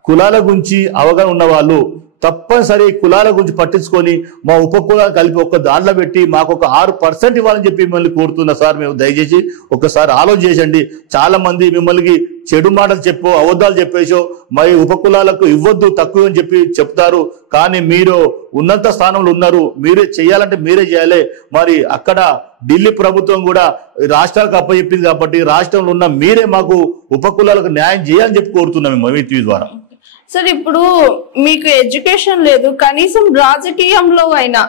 కులాల గురించి అవగాహన ఉన్న వాళ్ళు తప్పనిసరి కులాల గురించి పట్టించుకొని మా ఉపకులాలు కలిపి ఒక దాంట్లో పెట్టి మాకు ఒక 6% ఇవ్వాలని చెప్పి మిమ్మల్ని కోరుతున్నా సార్. మేము దయచేసి ఒకసారి ఆలోచన చేయండి. చాలా మంది మిమ్మల్ని చెడు మాటలు చెప్పో అబద్ధాలు చెప్పేసో మరి ఉపకులాలకు ఇవ్వద్దు తక్కువ అని చెప్పి చెప్తారు. కానీ మీరు ఉన్నత స్థానంలో ఉన్నారు, మీరే చేయాలంటే మీరే చేయాలి. మరి అక్కడ ఢిల్లీ ప్రభుత్వం కూడా రాష్ట్రాలకు అప్పచెప్పింది కాబట్టి రాష్ట్రంలో ఉన్న మీరే మాకు ఉపకులాలకు న్యాయం చేయాలని చెప్పి కోరుతున్నాం మేము ఈ టీవీ ద్వారా. సార్, ఇప్పుడు మీకు ఎడ్యుకేషన్ లేదు, కనీసం రాజకీయంలో అయినా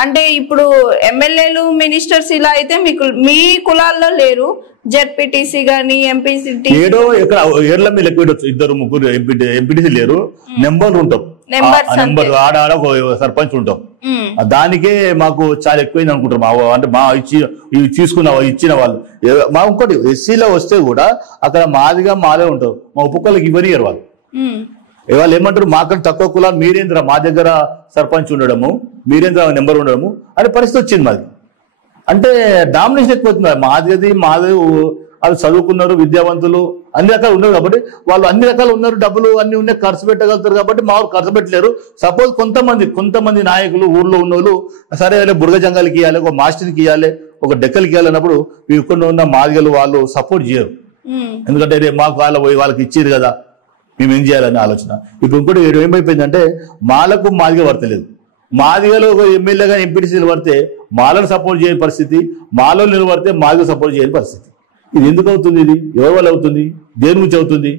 అంటే ఇప్పుడు ఎమ్మెల్యేలు మినిస్టర్స్ ఇలా అయితే మీకు మీ కులాల్లో లేరు, జెడ్పీటీసీ గానీ ఎంపీసీ ఏడో ఇక్కడ ఏర్ల మీద లెక్క పెట్టచ్చు, 2-3 ఎంపీటీసీ లేరు, నెంబర్లు ఉంటాం, నెంబర్ ఆడ సర్పంచ్ ఉంటాం. దానికే మాకు చాలా ఎక్కువైంది అనుకుంటారు అంటే మా ఇచ్చిన వాళ్ళు. మా ఇంకోటి ఎస్సీలో వస్తే కూడా అక్కడ మాదే ఉంటారు, మా ఉపకులకు ఇవ్వనియరు వాళ్ళు. వాళ్ళు ఏమంటారు, మాకన్నా తక్కువ కులాలు మీరేంద్ర మా దగ్గర సర్పంచ్ ఉండడము, మీరేంద్ర నెంబర్ ఉండడము అనే పరిస్థితి వచ్చింది మాది. అంటే డామినేషన్ ఎక్కువ అవుతుంది. మాది వాళ్ళు చదువుకున్నారు, విద్యావంతులు అన్ని రకాలు ఉన్నారు కాబట్టి వాళ్ళు అన్ని రకాలు ఉన్నారు, డబ్బులు అన్ని ఉన్నాయి, ఖర్చు పెట్టగలుగుతారు కాబట్టి మా ఖర్చు పెట్టలేరు. సపోజ్ కొంతమంది నాయకులు ఊర్లో ఉన్న వాళ్ళు సరే బురగ జంగాలకి ఇవ్వాలి, ఒక మాస్టర్కి ఇవ్వాలి, ఒక డెక్కలకి ఇవ్వాలన్నప్పుడు ఇక్కడ ఉన్న మాదిగలు వాళ్ళు సపోర్ట్ చేయరు. ఎందుకంటే మాకు వాళ్ళకి ఇచ్చారు కదా, మేము ఏం చేయాలని ఆలోచన. ఇప్పుడు ఇంకోటి ఏమైపోయిందంటే మాలకు మాదిగ పడతలేదు. మాదిగలో ఒక ఎమ్మెల్యేగా ఎంపీటీసీ నిలబడితే మాలను సపోర్ట్ చేయని పరిస్థితి, మాలో నిలబడితే మాదిగ సపోర్ట్ చేయని పరిస్థితి. ఇది ఎందుకు అవుతుంది? ఇది ఎవరి వల్ల అవుతుంది? దేని గురించి అవుతుంది?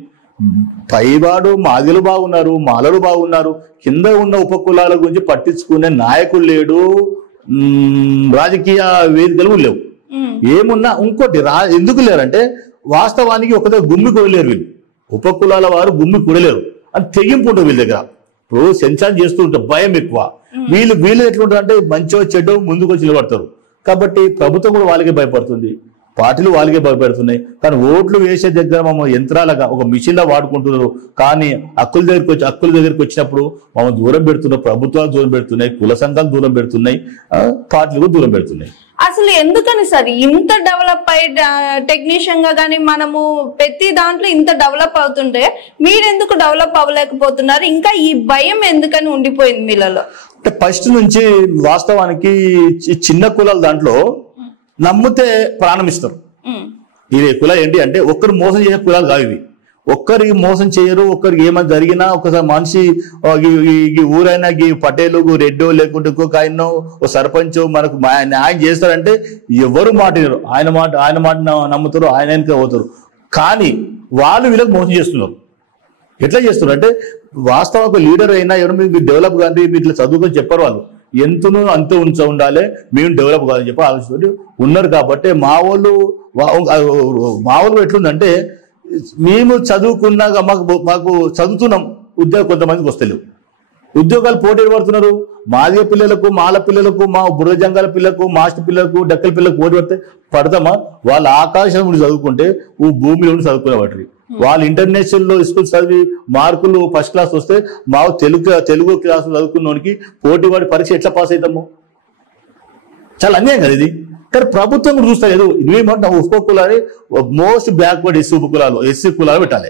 పైవాడు మాదిగలు బాగున్నారు, మాలలు బాగున్నారు, కింద ఉన్న ఉపకులాల గురించి పట్టించుకునే నాయకులు లేడు, రాజకీయ వేదికలు లేవు. ఏమున్నా ఇంకోటి ఎందుకు లేరంటే వాస్తవానికి ఒక గుమ్మి కొడలేరు వీళ్ళు, ఉపకులాల వారు గుమ్మి కొడలేరు అని తెగింపు ఉంటుంది వీళ్ళ దగ్గర. ఇప్పుడు సెన్సార్ చేస్తూ ఉంటారు, భయం ఎక్కువ. వీళ్ళు ఎట్లుంటారు అంటే మంచో చెడ్డో ముందుకు వచ్చి నిలబడతారు. కాబట్టి ప్రభుత్వం కూడా వాళ్ళకే భయపడుతుంది, పార్టీలు వాళ్ళకే భయపడుతున్నాయి. కానీ ఓట్లు వేసే దగ్గర మమ్మల్ని యంత్రాలుగా ఒక మిషన్లా వాడుకుంటున్నారు. కానీ హక్కుల దగ్గరికి వచ్చినప్పుడు మమ్మల్ని దూరం పెడుతున్నారు, ప్రభుత్వాలు దూరం పెడుతున్నాయి, కుల సంఘాలు దూరం పెడుతున్నాయి, పార్టీలు దూరం పెడుతున్నాయి. అసలు ఎందుకని సార్ ఇంత డెవలప్ అయ్యి టెక్నీషియన్ గా కానీ మనము ప్రతి దాంట్లో ఇంత డెవలప్ అవుతుంటే మీరెందుకు డెవలప్ అవ్వలేకపోతున్నారు? ఇంకా ఈ భయం ఎందుకని ఉండిపోయింది మీలలో? అంటే ఫస్ట్ నుంచి వాస్తవానికి చిన్న కులాల దాంట్లో నమ్మితే ప్రాణం ఇస్తారు. ఇది కుల ఏంటి అంటే ఒక్కరు మోసం చేసే కులాలు కావు ఇవి. ఒక్కరికి మోసం చేయరు, ఒక్కరికి ఏమైనా జరిగినా ఒకసారి మనిషి ఊరైనా పటేలు రెడ్డో లేకుంటే ఇంకొక ఆయనో ఓ సర్పంచ్ మనకు న్యాయం చేస్తారంటే ఎవరు మాట వినరు, ఆయన మాట నమ్ముతారు, ఆయనకే పోతారు. కానీ వాళ్ళు వీళ్ళకి మోసం చేస్తున్నారు. ఎట్లా చేస్తున్నారు అంటే వాస్తవ ఒక లీడర్ అయినా ఎవరు మీరు డెవలప్ కానీ మీరు ఇట్లా చదువుకొని చెప్పారు, వాళ్ళు ఎంతనో అంత ఉండాలి, మేము డెవలప్ కాదని చెప్పి ఆలోచిస్తూ ఉన్నారు. కాబట్టి మా వాళ్ళు ఎట్లుందంటే మేము చదువుకున్నాక మాకు చదువుతున్నాం, ఉద్యోగం కొంతమందికి వస్తలేవు, ఉద్యోగాలు పోటీ పడుతున్నారు. మాదిగ పిల్లలకు, మాల పిల్లలకు, మా బుర్ర జంగాల పిల్లలకు, మాస్టర్ పిల్లలకు, డక్కల పిల్లలకు పోటీ పడితే పడతామా? వాళ్ళు ఆకాశం నుండి చదువుకుంటే భూమిలో ఉండి చదువుకునేవాటి. వాళ్ళు ఇంటర్నేషనల్ స్కూల్ చదివి మార్కులు ఫస్ట్ క్లాస్ వస్తే మా తెలుగు క్లాస్ చదువుకున్నోనికి పోటీ పడి పరీక్ష ఎట్లా పాస్ అవుతాము? చాలా అన్యాయం కదా ఇది. కానీ ప్రభుత్వం కూడా చూస్తలేదు. ఇవేమంటే ఉపకులాన్ని మోస్ట్ బ్యాక్వర్డ్ ఎస్సీ కులాలు పెట్టాలి.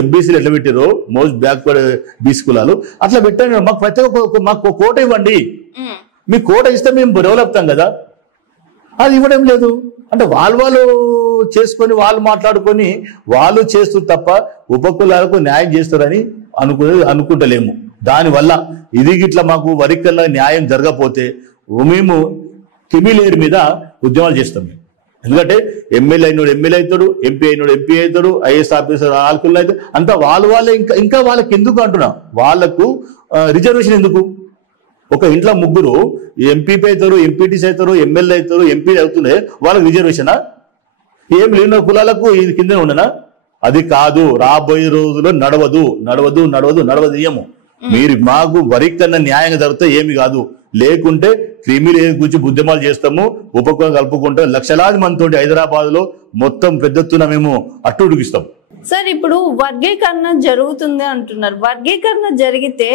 ఎంబీసీలు ఎట్లా పెట్టారో మోస్ట్ బ్యాక్వర్డ్ బీసీ కులాలు అట్లా పెట్టండి. మాకు ప్రతి ఒక్క మాకు కోట ఇవ్వండి, మీ కోట ఇస్తే మేము డెవలప్ అవుతాం కదా. అది ఇవ్వడం లేదు. అంటే వాళ్ళు చేసుకొని వాళ్ళు మాట్లాడుకొని వాళ్ళు చేస్తూ తప్ప ఉపకులాలకు న్యాయం చేస్తారని అనుకుంటలేము. దానివల్ల ఇది గిట్లా మాకు వరికల్లా న్యాయం జరగకపోతే మేము కిమిలేరు మీద ఉద్యమాలు చేస్తాం. ఎందుకంటే ఎమ్మెల్యే అయినోడు ఎమ్మెల్యే అవుతాడు, ఎంపీ అయినోడు ఎంపీ అవుతాడు, ఐఏఎస్ ఆఫీసర్ ఆల్కులు అవుతాడు. అంతా వాళ్ళే ఇంకా వాళ్ళకి ఎందుకు అంటున్నా, వాళ్ళకు రిజర్వేషన్ ఎందుకు? ఒక ఇంట్లో ముగ్గురు ఎంపీపీ అవుతారు, ఎంపీటీసీ అవుతారు, ఎమ్మెల్యే అవుతారు, ఎంపీ అవుతుండే వాళ్ళకి రిజర్వేషనా? ఏం లేని కులాలకు ఇది కింద ఉండనా? అది కాదు. రాబోయే రోజుల్లో నడవదీయము. మీరు మాకు వరికన్నా న్యాయంగా జరిగితే ఏమి కాదు, లేకుంటే క్రిమినల్ గురించి ఉద్యమాలు చేస్తాము, ఉపకులం కలుపుకుంటాం. లక్షలాది మందితో హైదరాబాద్ లో మొత్తం పెద్ద ఎత్తున మేము ఉడికిస్తాం. సార్ ఇప్పుడు వర్గీకరణ జరుగుతుంది అంటున్నారు, వర్గీకరణ జరిగితే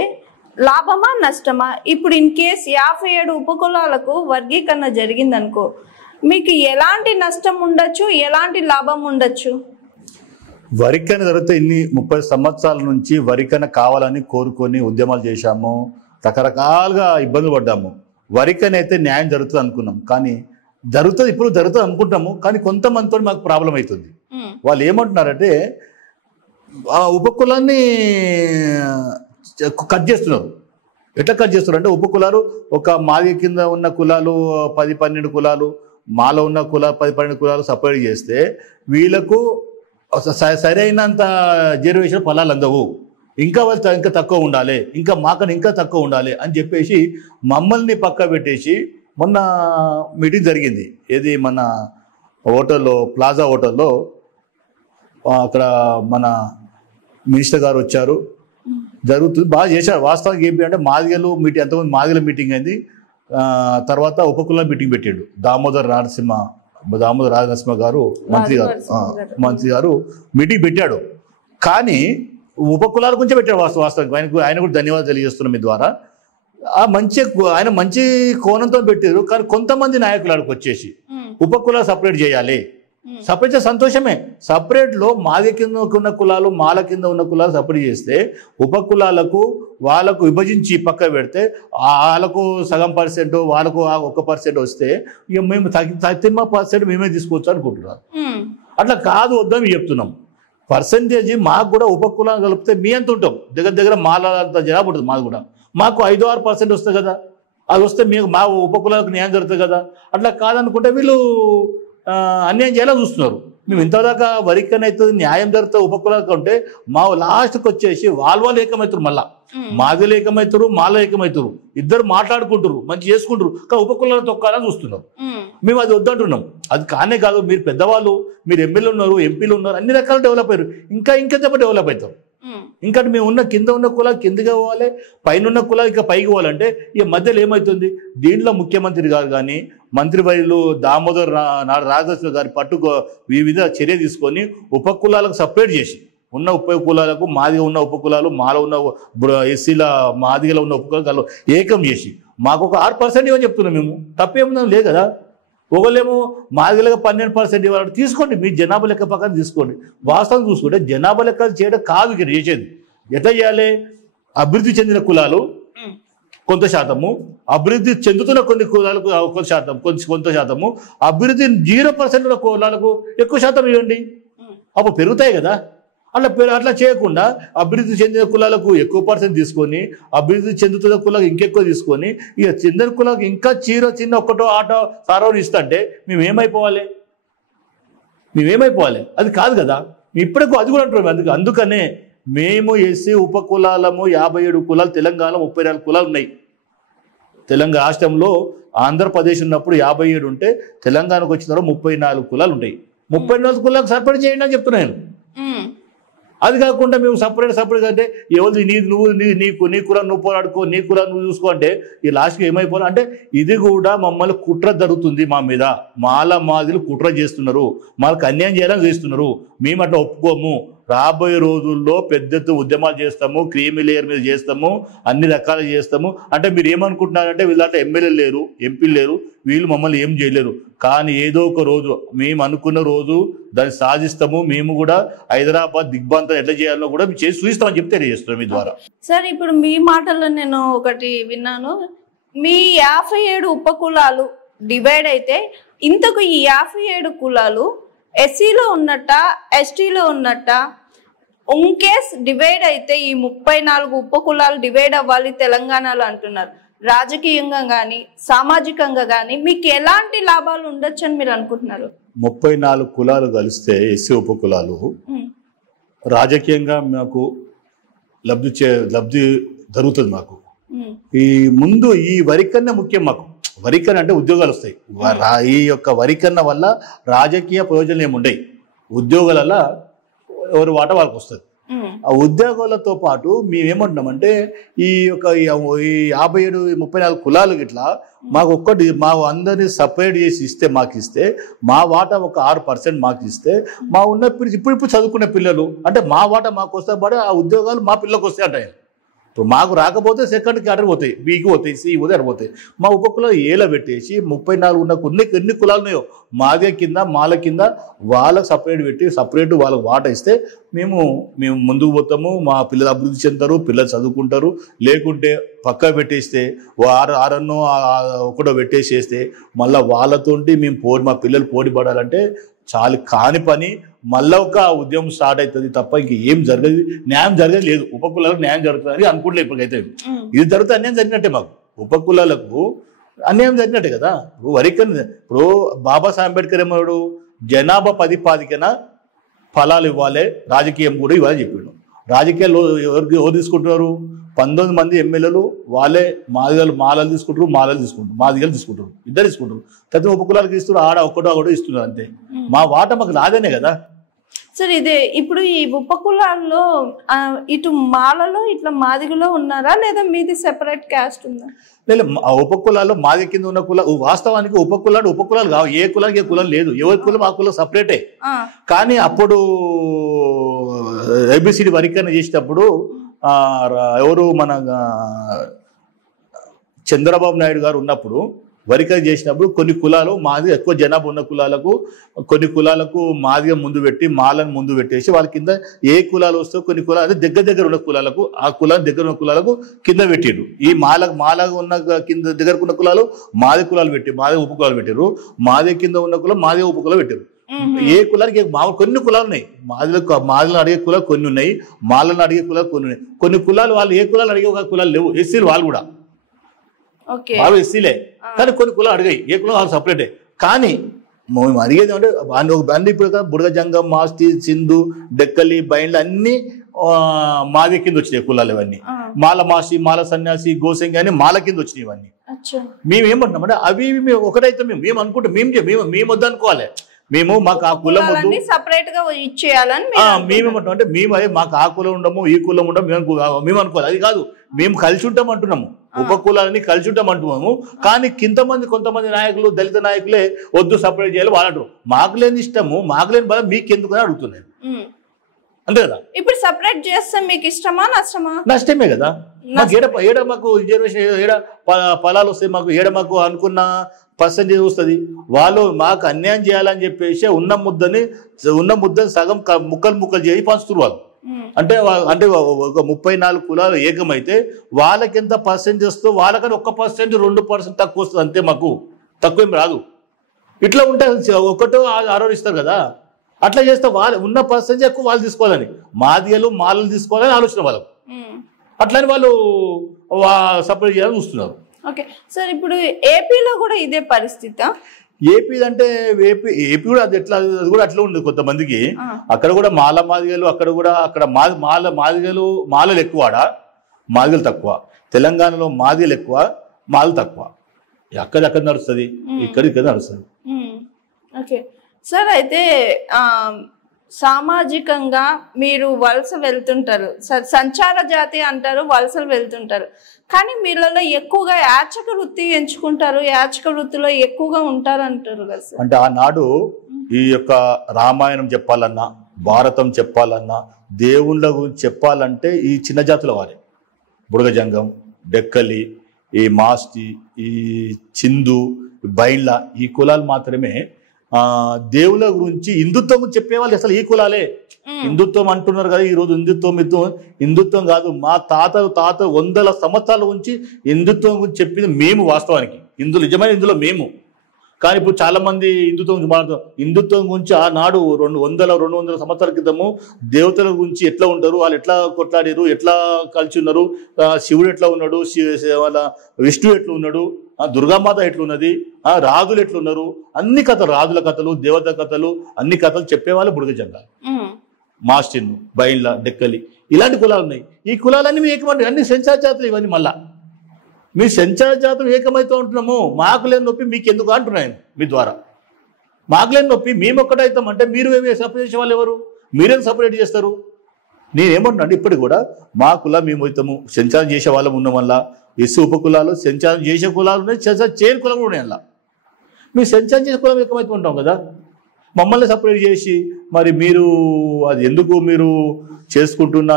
లాభమా నష్టమా? ఇప్పుడు ఇన్ కేస్ 57 ఉపకులాలకు వర్గీకరణ జరిగిందనుకో, మీకు ఎలాంటి నష్టం ఉండొచ్చు, ఎలాంటి లాభం ఉండొచ్చు? వరికన జరిగితే 30 సంవత్సరాల నుంచి వరికన కావాలని కోరుకొని ఉద్యమాలు చేశాము, రకరకాలుగా ఇబ్బందులు పడ్డాము. వరికనైతే న్యాయం జరుగుతుంది అనుకున్నాం, కానీ ఇప్పుడు జరుగుతుంది అనుకుంటాము, కానీ కొంతమందితో మాకు ప్రాబ్లం అవుతుంది. వాళ్ళు ఏమంటున్నారంటే ఆ ఉపకులాన్ని కట్ చేస్తున్నారు. ఎట్లా కట్ చేస్తున్నారు అంటే ఉపకులాలు ఒక మాది కింద ఉన్న కులాలు 10-12 కులాలు, మాలో ఉన్న 10-12 కులాలు సపరేట్ చేస్తే వీళ్ళకు సరైనంత రిజర్వేషన్ ఫలాలు అందవు, ఇంకా వాళ్ళు ఇంకా తక్కువ ఉండాలి, ఇంకా మాకని ఇంకా తక్కువ ఉండాలి అని చెప్పేసి మమ్మల్ని పక్క పెట్టేసి మొన్న మీటింగ్ జరిగింది. ఏది మన హోటల్లో, ప్లాజా హోటల్లో, అక్కడ మన మినిస్టర్ గారు వచ్చారు, జరుగుతుంది, బాగా చేశారు. వాస్తవానికి ఏంటి అంటే మాదిగలు మీటింగ్, ఎంతమంది మాదిగల మీటింగ్ అయింది. తర్వాత ఉపకుల మీటింగ్ పెట్టాడు దామోదర్ రాజనరసింహ గారు, మంత్రి గారు మీటింగ్ పెట్టాడు. కానీ ఉపకులాల గురించి పెట్టాడు వాస్తవానికి. ఆయన కూడా ధన్యవాదాలు తెలియజేస్తున్నాం మీ ద్వారా. ఆయన మంచి కోణంతో పెట్టారు. కానీ కొంతమంది నాయకులు ఆడికి వచ్చేసి ఉపకులాలు సపరేట్ చేయాలి, సపరేట్ చేస్తే సంతోషమే. సపరేట్లో మాది కింద ఉన్న కులాలు మాల కింద ఉన్న కులాలు సపరేట్ చేస్తే ఉప కులాలకు వాళ్ళకు విభజించి పక్క పెడితే వాళ్ళకు సగం పర్సెంట్ వాళ్ళకు 1% వస్తే ఇక మేము 30% మేమే తీసుకోవచ్చు అనుకుంటున్నాం. అట్లా కాదు వద్దని చెప్తున్నాం. పర్సెంటేజ్ మాకు కూడా ఉప కులాలు కలిపితే మీ అంత ఉంటాం, దగ్గర మాల అంత జనాభా ఉంటుంది. మాది కూడా మాకు 5-6% వస్తుంది కదా, అది వస్తే మీకు మా ఉప కులాలకు న్యాయం జరుగుతుంది కదా. అట్లా కాదనుకుంటే వీళ్ళు అన్యాయం చేయాలని చూస్తున్నారు. మేము ఇంతదాకా వరికనైతే న్యాయం జరుగుతుంది ఉప కులాలకు అంటే మా లాస్ట్కి వచ్చేసి వాళ్ళు ఏకమవుతారు, మళ్ళా మాదిలు ఏకమవుతారు, మాల ఏకమవుతారు, ఇద్దరు మాట్లాడుకుంటారు, మంచి చేసుకుంటారు, కానీ ఉప కులాలు తొక్కాలని చూస్తున్నారు. మేము అది వద్దంటున్నాం. అది కానే కాదు, మీరు పెద్దవాళ్ళు, మీరు ఎమ్మెల్యే ఉన్నారు, ఎంపీలు ఉన్నారు, అన్ని రకాలు డెవలప్ అయ్యారు, ఇంకా చెప్ప డెవలప్ అవుతారు. ఇంకా మేము ఉన్న కింద ఉన్న కులాలు కిందగా పోవాలి, పైన ఉన్న కులాలు ఇంకా పైకి పోవాలంటే ఇక మధ్యలో ఏమవుతుంది? దీంట్లో ముఖ్యమంత్రి గారు కానీ మంత్రివర్యులు దామోదర్ రాజేశ్వర గారి పట్టుకు వివిధ చర్య తీసుకొని ఉప కులాలకు సపరేట్ చేసి ఉన్న ఉప కులాలకు మాదిగా ఉన్న ఉప కులాలు మాల ఉన్న ఎస్సీల మాదిగల ఉన్న ఉప కులాలు ఏకం చేసి మాకు ఒక 6% ఇవ్వని చెప్తున్నాం. మేము తప్పేముందని లేదు కదా. ఒకళ్ళేమో మాదిగలకు 12% ఇవ్వాలంటే తీసుకోండి, మీ జనాభా లెక్క ప్రకారం తీసుకోండి. వాస్తవం చూసుకుంటే జనాభా లెక్క చేయడం కాదు ఇక్కడ చేసేది. ఎట్లా చేయాలి? అభివృద్ధి చెందిన కులాలు కొంత శాతము, అభివృద్ధి చెందుతున్న కొన్ని కులాలకు కొంత శాతము, అభివృద్ధి 0% ఉన్న కులాలకు ఎక్కువ శాతం ఇవ్వండి, అప్పుడు పెరుగుతాయి కదా. అట్లా చేయకుండా అభివృద్ధి చెందిన కులాలకు ఎక్కువ % తీసుకొని అభివృద్ధి చెందుతున్న కులాలకు ఇంకెక్కువ తీసుకొని ఇక చెందిన కులాలకు ఇంకా చిన్న ఒక్కటో ఆటో సారవని ఇస్తుంటే మేమేమైపోవాలి? అది కాదు కదా. ఇప్పటికీ అది కూడా అంటున్నాం. అందుకనే మేము ఎస్సీ ఉప కులాలము 57 కులాలు, తెలంగాణ 34 కులాలు ఉన్నాయి. తెలంగాణ రాష్ట్రంలో ఆంధ్రప్రదేశ్ ఉన్నప్పుడు 57 ఉంటే తెలంగాణకు వచ్చిన తర్వాత 34 కులాలు ఉంటాయి. 34 కులాలకు సపరేట్ చేయండి అని చెప్తున్నాను. అది కాకుండా మేము సపరేట్ అంటే ఎవరు నీ కులం నువ్వు పోరాడుకో, నీ కులం నువ్వు చూసుకో అంటే ఈ లాస్ట్కి ఏమైపోవాలి అంటే ఇది కూడా మమ్మల్ని కుట్ర జరుగుతుంది, మా మీద మాదిలు కుట్ర చేస్తున్నారు, మాకు అన్యాయం చేయాలని చేస్తున్నారు. మేము అట్లా ఒప్పుకోము. రాబోయే రోజుల్లో పెద్ద ఎత్తున ఉద్యమాలు చేస్తాము, క్రీమీ లేయర్ మీద చేస్తాము, అన్ని రకాలు చేస్తాము. అంటే మీరు ఏమనుకుంటున్నారంటే వీళ్ళంటే ఎమ్మెల్యేలు లేరు, ఎంపీలు లేరు, వీళ్ళు మమ్మల్ని ఏం చేయలేరు. కానీ ఏదో ఒక రోజు మేము అనుకున్న రోజు దాన్ని సాధిస్తాము. మేము కూడా హైదరాబాద్ దిగ్బంధం ఎట్లా చేయాలో కూడా చేసి చూపిస్తామని చెప్తే తెలియజేస్తున్నాం మీ ద్వారా. సార్, ఇప్పుడు మీ మాటల్లో నేను ఒకటి విన్నాను, మీ 57 ఉప కులాలు డివైడ్ అయితే ఇంతకు ఈ 57 కులాలు ఎస్సీలో ఉన్నట్ట, ఎస్టీలో ఉన్నట్ట? ఇంకేస్ డివైడ్ అయితే ఈ 34 ఉప కులాలు డివైడ్ అవ్వాలి తెలంగాణలో అంటున్నారు. రాజకీయంగా కానీ సామాజికంగా కానీ మీకు ఎలాంటి లాభాలు ఉండొచ్చు అని మీరు అనుకుంటున్నారు? 34 కులాలు కలిస్తే ఎస్సీ ఉప కులాలు రాజకీయంగా మాకు లబ్ధి జరుగుతుంది. మాకు ఈ ముందు ఈ వరికన్న ముఖ్యం. మాకు వరికన్న అంటే ఉద్యోగాలు వస్తాయి. ఈ యొక్క వరికన్న వల్ల రాజకీయ ప్రయోజనం ఏముండయి. ఉద్యోగాల ఎవరి వాట వాళ్ళకి వస్తుంది. ఆ ఉద్యోగాలతో పాటు మేమేమంటున్నామంటే ఈ యొక్క 57 34 కులాలు ఇట్లా మాకు మా అందరినీ సపరేట్ చేసి ఇస్తే, మాకు ఇస్తే మా వాటా ఒక 6% మాకు ఇస్తే మా ఉన్న ఇప్పుడు చదువుకునే పిల్లలు అంటే మా వాటా మాకు వస్తే పడే ఆ ఉద్యోగాలు మా పిల్లలకు వస్తాయి అంటాయి. ఇప్పుడు మాకు రాకపోతే సెకండ్కి అటర్ పోతాయి, బీకి పోతాయి, సి పోతాయి, అటు పోతాయి. మా ఉప కులాలు ఏలా పెట్టేసి 34 ఉన్న ఎన్ని కులాలు ఉన్నాయో మాదే కింద మాల కింద వాళ్ళకు సపరేట్ పెట్టి సపరేట్ వాళ్ళకు వాట ఇస్తే మేము ముందుకు పోతాము. మా పిల్లలు అభివృద్ధి చెందుతారు, పిల్లలు చదువుకుంటారు. లేకుంటే పక్క పెట్టేస్తే ఆరన్నో ఒకటో పెట్టేసేస్తే మళ్ళీ వాళ్ళతోటి మేము మా పిల్లలు పోటీ పడాలంటే చాలా కాని పని. మళ్ళీ ఒక ఉద్యమం స్టార్ట్ అవుతుంది తప్ప ఇంక ఏం జరగదు, న్యాయం జరగదు లేదు. ఉప కులాలకు న్యాయం జరుగుతుంది అనుకుంటలే. ఇప్పటికైతే ఇది జరిగితే అన్యాయం జరిగినట్టే. మాకు ఉప కులాలకు అన్యాయం జరిగినట్టే కదా. ఇప్పుడు బాబాసాహెబ్ అంబేద్కర్ ఏమన్నాడు? జనాభా 10% ఫలాలు ఇవ్వాలి, రాజకీయం కూడా ఇవ్వాలని చెప్పాడు. రాజకీయాలు ఎవరు తీసుకుంటున్నారు? 19 మంది ఎమ్మెల్యేలు వాళ్ళే మాలలు తీసుకుంటారు, మాదిగలు తీసుకుంటారు, ఇద్దరు తీసుకుంటారు. ప్రతి ఉప కులాలకు ఇస్తున్నారు, ఆడ ఒకటో ఇస్తున్నారు అంతే. మా వాట మాకు రాదేనే కదా. సార్, ఇదే ఇప్పుడు ఈ ఉప కులాల్లో ఇటు మాలలో ఇట్లా మాదిగలో ఉన్నారా లేదా మీది సెపరేట్ క్యాస్ట్ ఉందా? లేదు, ఉప కులాల్లో మాది కింద ఉన్న కుల వాస్తవానికి ఉప కులాలు కావు. ఏ కులానికి ఏ కులం లేదు. ఎవరి కులం ఆ కులం సపరేటే. కానీ అప్పుడు ఏబిసిడి వర్గీకరణ చేసేటప్పుడు ఎవరు మన చంద్రబాబు నాయుడు గారు ఉన్నప్పుడు వరికర చేసినప్పుడు కొన్ని కులాలు మాదిగా ఎక్కువ జనాభా ఉన్న కులాలకు కొన్ని కులాలకు మాదిగా ముందు పెట్టి మాలను ముందు పెట్టేసి వాళ్ళ కింద ఏ కులాలు వస్తాయో కొన్ని కులాలు అదే దగ్గర ఉన్న కులాలకు ఆ కులాలు దగ్గర ఉన్న కులాలకు కింద పెట్టిరు. ఈ మాల ఉన్న కింద దగ్గరకు ఉన్న కులాలు మాది కులాలు పెట్టి మాది ఉపకులాలు పెట్టారు. మాది కింద ఉన్న కులం మాది ఉపకులాలు పెట్టారు. ఏ కులానికి కొన్ని కులాలు ఉన్నాయి. మాదిలను అడిగే కులాలు కొన్ని ఉన్నాయి, మాలను అడిగే కులాలు కొన్ని ఉన్నాయి. కొన్ని కులాలు వాళ్ళు ఏ కులాలు అడిగే ఒక కులాలు లేవు. ఎస్సీలు వాళ్ళు కూడా వాళ్ళు ఎస్సీలే, కానీ కొన్ని కులాలు అడిగాయి. ఏ కులం వాళ్ళు సపరేటే. కానీ మేము అడిగేది అంటే అన్ని ఇప్పుడు బుడగ జంగం, మాస్తి, సింధు, డెక్కలి, బైండ్లు అన్ని మాది కింద వచ్చినాయి కులాలు. ఇవన్నీ మాల మాసి, మాల సన్యాసి, గోసంగి అని మాల కింద వచ్చినాయి. ఇవన్నీ మేము ఏమంటున్నామంటే అవి ఒకటైతే మేము అనుకుంటాం. మేము వద్దు అనుకోవాలి. మేము మాకు ఆ కులం వద్దు సపరేట్ గా ఇచ్చేయాలని మేమేమంటాం అంటే మేము అదే మాకు ఆ కులం ఉండము ఈ కులం ఉండము మేము అనుకోవాలి. అది కాదు, మేము కలిసి ఉంటాం అంటున్నాము. ఉపకులాలని కలిసి ఉంటాం అంటున్నాము. కానీ కొంతమంది నాయకులు దళిత నాయకులే వద్దు సపరేట్ చేయాలి వాళ్ళు. మాకు లేని ఇష్టము, మాకు లేని బాధ మీకు ఎందుకు అని అడుగుతున్నాను. అంతే కదా. ఇప్పుడు సపరేట్ చేస్తే మీకు ఇష్టమా నష్టమా? నష్టమే కదా. మాకు ఏడ మాకు రిజర్వేషన్ ఏడ ఫలాలు వస్తాయి, మాకు ఏడ మాకు అనుకున్న పర్సెంటేజ్ వస్తుంది. వాళ్ళు మాకు అన్యాయం చేయాలని చెప్పేసి ఉన్న ముద్దని సగం ముక్కలు చేసి పంచుతున్నారు వాళ్ళు. అంటే ఒక 34 కులాలు ఏకమైతే వాళ్ళకి ఎంత పర్సెంటేజ్ వస్తుందో వాళ్ళకని 1% 2% తక్కువ వస్తుంది. అంతే, మాకు తక్కువేం రాదు. ఇట్లా ఉంటే ఒకటో ఆరోపిస్తారు కదా. అట్లా చేస్తే వాళ్ళు ఉన్న పర్సెంటేజ్ ఎక్కువ వాళ్ళు తీసుకోవాలని, మాలలు తీసుకోవాలని ఆలోచన వాళ్ళకు. అట్లని వాళ్ళు సపరేట్ చేయాలని చూస్తున్నారు. ఓకే సార్, ఇప్పుడు ఏపీలో కూడా ఇదే పరిస్థితి. ఏపీ అంటే ఏపీ కూడా అది కూడా అట్లా ఉంది కొంతమందికి. అక్కడ కూడా మాదిగలు అక్కడ మాలలు ఎక్కువ, మాదిగలు తక్కువ. తెలంగాణలో మాదిగలు ఎక్కువ, మాలలు తక్కువ. అక్కడ నడుస్తుంది, ఇక్కడ నడుస్తుంది. ఓకే సార్, అయితే సామాజికంగా మీరు వలస వెళ్తుంటారు, సంచార జాతి అంటారు, వలసలు వెళ్తుంటారు. కానీ మీలలో ఎక్కువగా యాచక వృత్తి ఎంచుకుంటారు, యాచక వృత్తిలో ఎక్కువగా ఉంటారు అంటారు కదా సార్. అంటే ఆనాడు ఈ యొక్క రామాయణం చెప్పాలన్నా, భారతం చెప్పాలన్నా, దేవుళ్ళ గురించి చెప్పాలంటే ఈ చిన్న జాతుల వారే. బుడగజంగం, డెక్కలి, ఈ మాస్టి, ఈ చిందు, బైండ్ల ఈ కులాలు మాత్రమే దేవుళ్ళ గురించి హిందుత్వం గురించి చెప్పేవాళ్ళు. అసలు ఈ కులాలే హిందుత్వం అంటున్నారు కదా. ఈరోజు హిందుత్వం కాదు, మా తాత 100 సంవత్సరాల గురించి హిందుత్వం గురించి చెప్పింది మేము. వాస్తవానికి నిజమైన ఇందులో మేము. కానీ ఇప్పుడు చాలా మంది హిందుత్వం గురించి ఆనాడు 200 సంవత్సరాల క్రితము దేవతల గురించి ఎట్లా ఉంటారు, వాళ్ళు ఎట్లా కొట్లాడారు, ఎట్లా కలిసి ఉన్నారు, శివుడు ఎట్లా ఉన్నాడు, వాళ్ళ విష్ణువు ఎట్లా ఉన్నాడు, దుర్గామాత ఎట్లున్నది, రాజులు ఎట్లున్నారు, అన్ని కథలు, రాజుల కథలు, దేవత కథలు, అన్ని కథలు చెప్పేవాళ్ళు బుడగజంగ, మాస్టిన్, బైండ్ల, డెక్కలి ఇలాంటి కులాలు ఉన్నాయి. ఈ కులాలన్నీ మీ ఏకమంటాయి, అన్ని సెన్సార్ జాతులు ఇవన్నీ. మళ్ళా మీ సెన్సార్ జాతులు ఏకమైతే ఉంటున్నాము. మాకు లేని నొప్పి మీకు ఎందుకు అంటున్నాను మీ ద్వారా. మాకు లేని నొప్పి మేము ఒక్కటైతామంటే మీరు సపరేట్ చేసే వాళ్ళు ఎవరు? మీరేం సపరేట్ చేస్తారు? నేనేమంటున్నాను, ఇప్పటికి కూడా మా కుల మేము అవుతాము, సెన్సార్ చేసే వాళ్ళం ఉన్న వల్ల. ఎస్సీ ఉపకులాలు సెన్సార్ చేసే కులాలు ఉన్నాయి, సెన్సార్ చేయని కులం కూడా ఉన్నాయి. అలా మీరు సెన్సార్ చేసే కులం ఎక్కువైతే ఉంటాం కదా. మమ్మల్ని సపరేట్ చేసి మరి మీరు అది ఎందుకు మీరు